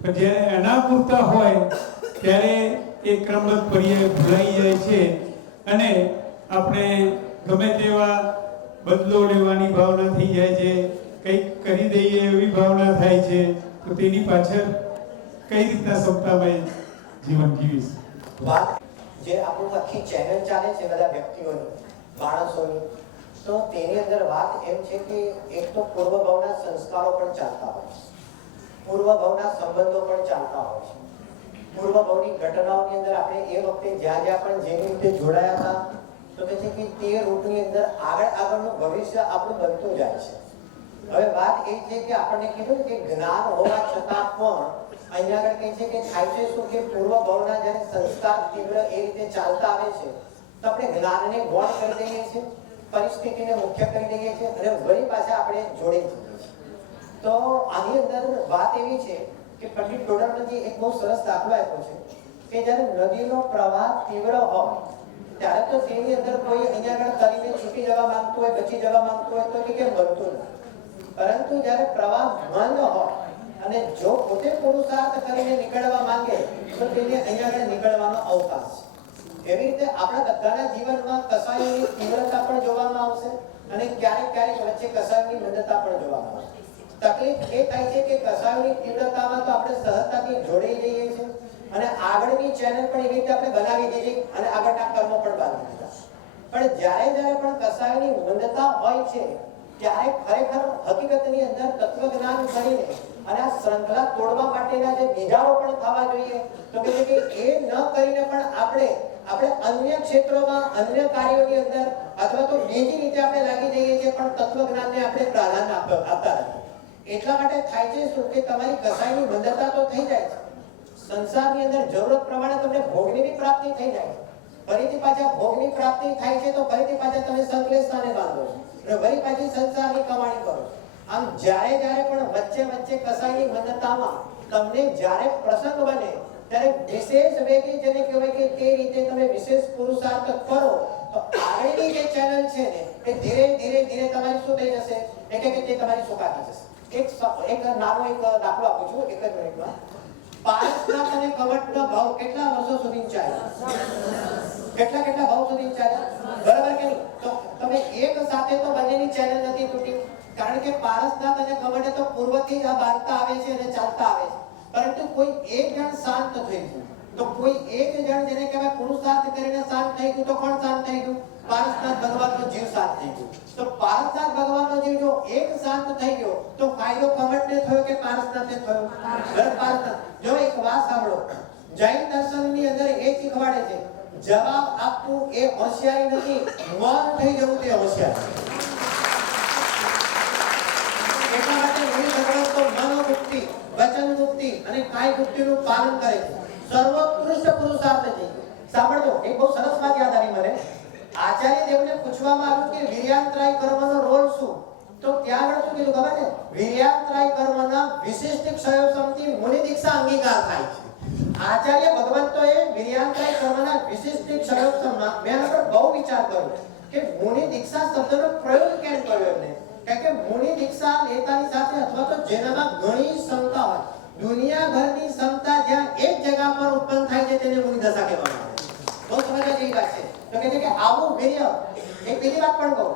પણ જ્યારે અનાકુરતા હોય ત્યારે એ ક્રમબદ્ધ પર્યાય ભૂલાઈ જાય છે અને આપણે ગમે તેવા બદલો લેવાની ભાવના થઈ જાય છે, કંઈક કરી દઈએ એવી ભાવના થાય છે. તો તેની પાછળ કઈ રીતના ક્ષમતામય જીવન જીવીશ? વાત જે આપણું આખી ચેનલ ચાલે છે બધા વ્યક્તિઓની, માણસોની, તો તેની અંદર વાત એમ છે કે એક તો પૂર્વભાવના સંસ્કારો પણ ચાલતા હોય છે, પૂર્વભાવના સંબંધો પણ ચાલતા હોય છે. પૂર્વભાવની ઘટનાઓની અંદર આપણે એ વખતે જ્યાં પણ જેની રીતે જોડાયા હતા તો કે છે કે તે રૂટની અંદર આગળનું ભવિષ્ય આપણું બનતું જાય છે. હવે વાત એ છે કે આપણને કીધું કે જ્ઞાન હોવા છતાં પણ અહીંયા આગળ કહે છે કે થાય છે શું કે પૂર્વભાવના જ્યારે સંસ્કાર તીવ્ર એ રીતે ચાલતા આવે છે તો આપણે જ્ઞાનને ગૌણ કરી દઈએ છીએ, પરિસ્થિતિને મુખ્ય કરી દઈએ છીએ અને વળી પાછા આપણે જોડી દઈએ છીએ. તો આની અંદર વાત એવી છે કે પંડિત ટોડરમલજી એક બહુ સરસ દાખલો આપ્યો છે કે જ્યારે નદીનો પ્રવાહ તીવ્ર હોય ત્યારે તો તેની અંદર કોઈ અહીંયા આગળ તરીને છૂટી જવા માંગતું હોય, બચી જવા માંગતું હોય તો કેમ બનતું નથી. પરંતુ જ્યારે પ્રવાહ મંદ હોય અને જો પોતે પુરુષાર્થ કરીને નીકળવા માંગે તો તેને અહીંયા આગળ નીકળવાનો અવકાશ છે. એવી રીતે આપણા બધાના જીવનમાં કસાયોની તીવ્રતા પણ જોવામાં આવશે અને ક્યારેક વચ્ચે કસાયોની મંદતા પણ જોવામાં આવશે. તકલીફ એ થાય છે કે કસાયોની તીવ્રતામાં તો આપણે સહજતાથી જોડાઈ જઈએ છીએ અને આગળની ચેનલ પણ એવી રીતે આપણે બનાવી દીધી અને આગળના કર્મો પણ બાંધી દીધા. પણ જ્યારે પણ કસાયોની મંદતા હોય છે ત્યારે ખરેખર હકીકતની અંદર તત્વજ્ઞાન કરીને અને આ શૃંખલા તોડવા માટેના જે બીજાઓ પણ થવા જોઈએ તો કે એ ન કરીને પણ આપણે અન્ય ક્ષેત્રોમાં અન્ય કાર્યોની અંદર અથવા તો બીજી રીતે આપણે લાગી જઈએ છીએ પણ તત્વજ્ઞાનને આપણે પ્રાધાન્ય આપતા નથી. એટલા માટે થાય છે શું કે તમારી કસાયની બંધતા તો થઈ જાય છે, સંસારની અંદર જરૂરત પ્રમાણે તમને ભોગની બી પ્રાપ્તિ થઈ જાય છે, ફરીથી પાછા ભોગની પ્રાપ્તિ થાય છે તો ફરીથી પાછા તમે સંકલેશ સ્થાને બાંધો છો અને વળી પાછી સંસારની કમાણી કરો છો. આમ જ્યારે પણ વચ્ચે વચ્ચે કસાયની બંધતામાં તમને જ્યારે પ્રસંગ બને ત્યારે વિશેષ વેગી જેને કહેવાય કે તે રીતે તમે વિશેષ પુરુષાર્થ કરો તો આગળની જે ચેનલ છે ને એ ધીરે ધીરે તમારી શું થઈ જશે કે તે તમારી સુકાતી જશે. એક નાનો એક દાખલો આપું છું એક જ મિનિટમાં. પારસનાથ અને કવટનો ભાવ કેટલા વર્ષો સુધી ચાલ્યો? કેટલા ભાવ સુધી ચાલ્યા? બરાબર કે નહીં? તો તમે એક સાથે તો બંનેની ચેનલ નથી તૂટી, કારણ કે પારસનાથ અને કવટ તો પૂર્વથી જ આ બાંધતા આવે છે અને ચાલતા આવે છે, પરંતુ કોઈ એક જણ શાંત થઈ ગયું તો કોઈ એક જણ જેને કહેવાય પુરુષાર્થ કરીને શાંત થઈ ગયું તો કોણ શાંત થઈ ગયું? પારસનાથ ભગવાનનો જીવ શાંત થઈ ગયો. તો પારસનાથ ભગવાનનો જીવ જો એક શાંત થઈ ગયો તો ફાયદો કવટને થયો કે પારસનાથને થયો? પારસનાથ. જો એક વાત સાંભળો, જૈન દર્શનની અંદર એ શીખવાડે છે જવાબ આપવું એ હોશિયારી નથી, મૌન થઈ જવું તે હોશિયારી. એટલા માટે મુનિ ભગવાન તો મનોમુક્તિ, વચન મુક્તિ અને કાય મુક્તિનું પાલન કરે છે. સર્વોત્કૃષ્ટ પુરુષાર્થ છે. સાંભળજો, એક બહુ સરસ વાત યાદ આવી મને. આચાર્ય દેવને પૂછવામાં આવ્યું કે વીર્યાંતરાય કર્મનો રોલ શું? તો ત્યાં આગળ શું કીધું ખબર છે? વીર્યાંતરાય કર્મના વિશિષ્ટ ક્ષયોસમથી મુનિ દીક્ષા અંગીકાર થાય છે. આચાર્ય ભગવંતોએ વીર્યાંતરાય કર્મના વિશિષ્ટ ક્ષયોસમમાં મેં આના પર બહુ વિચાર કર્યો કે મુનિ દીક્ષા શબ્દનો પ્રયોગ કેમ કર્યો એમને? કારણ કે મુનિ દીક્ષા લેતાની સાથે અથવા તો જેનામાં ઘણી ક્ષમતા હોય, દુનિયાભરની ક્ષમતા જ્યાં એક જગ્યા પર ઉત્પન્ન થાય છે તેને મુનિ દશા કહેવામાં આવે છે. બહુ સમજવા જેવી વાત છે. તો કહે છે કે આવું વીર્ય. એક બીજી વાત પણ કહું,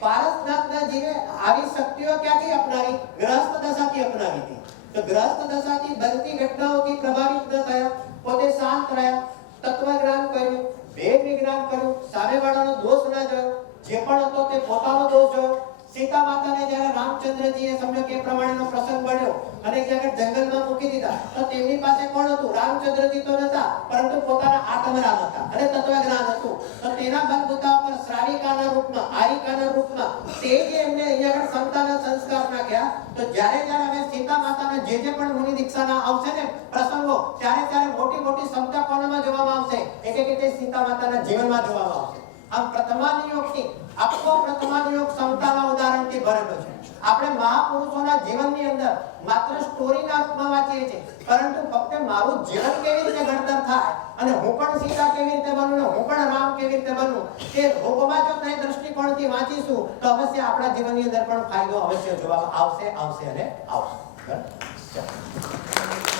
પારસનાથના જીવે આવી શક્તિઓ ક્યાંથી અપનાવી? ગ્રહસ્થ દશાથી અપનાવી હતી. તો ગ્રહસ્થ દશાથી બનતી ઘટનાઓથી પ્રભાવિત ન થયા, પોતે શાંત રહ્યા, તત્વજ્ઞાન કર્યું, ભેદ વિજ્ઞાન કર્યું, સામેવાળાનો દોષ ન જોયો, જે પણ હતો તે પોતાનો દોષ જોયો. સીતા માતાને જ્યારે રામચંદ્રજીએ સમજો કે પ્રમાણેનો પ્રસંગ બન્યો અને જ્યારે જંગલમાં મૂકી દીધા તો તેમની પાસે કોણ હતું? રામચંદ્રજી તો નતા, પરંતુ પોતાના આત્મરામ હતા અને તત્વજ્ઞાન હતું. તો તેના બલબૂતા પર શ્રાવિકાના રૂપમાં, આરિકાના રૂપમાં તે જે એમને અહીંયા આગળ ક્ષમતાના સંસ્કાર નાખ્યા. તો જ્યારે હવે સીતા માતાના જે પણ મુનિ દીક્ષાના આવશે ને પ્રસંગો, ત્યારે મોટી ક્ષમતા કોનામાં જોવામાં આવશે? કે તે સીતા માતાના જીવનમાં જોવામાં આવશે. આમ પ્રથમાનિયોગની આખો પ્રથમાનિયોગ ક્ષમતાના ઉદાહરણથી ભરેલો છે. આપણે મહાપુરુષોના જીવનની અંદર માત્ર સ્ટોરીના રૂપમાં વાંચીએ છીએ, પરંતુ ફક્ત મારું જીવન કેવી રીતે ઘડતર થાય અને હું પણ સીતા કેવી રીતે બનું ને હું પણ રામ કેવી રીતે બનું તે રૂપમાં જો તે દ્રષ્ટિકોણથી વાંચીશું તો અવશ્ય આપણા જીવનની અંદર પણ ફાયદો અવશ્ય જોવામાં આવશે અને આવશે. બરાબર?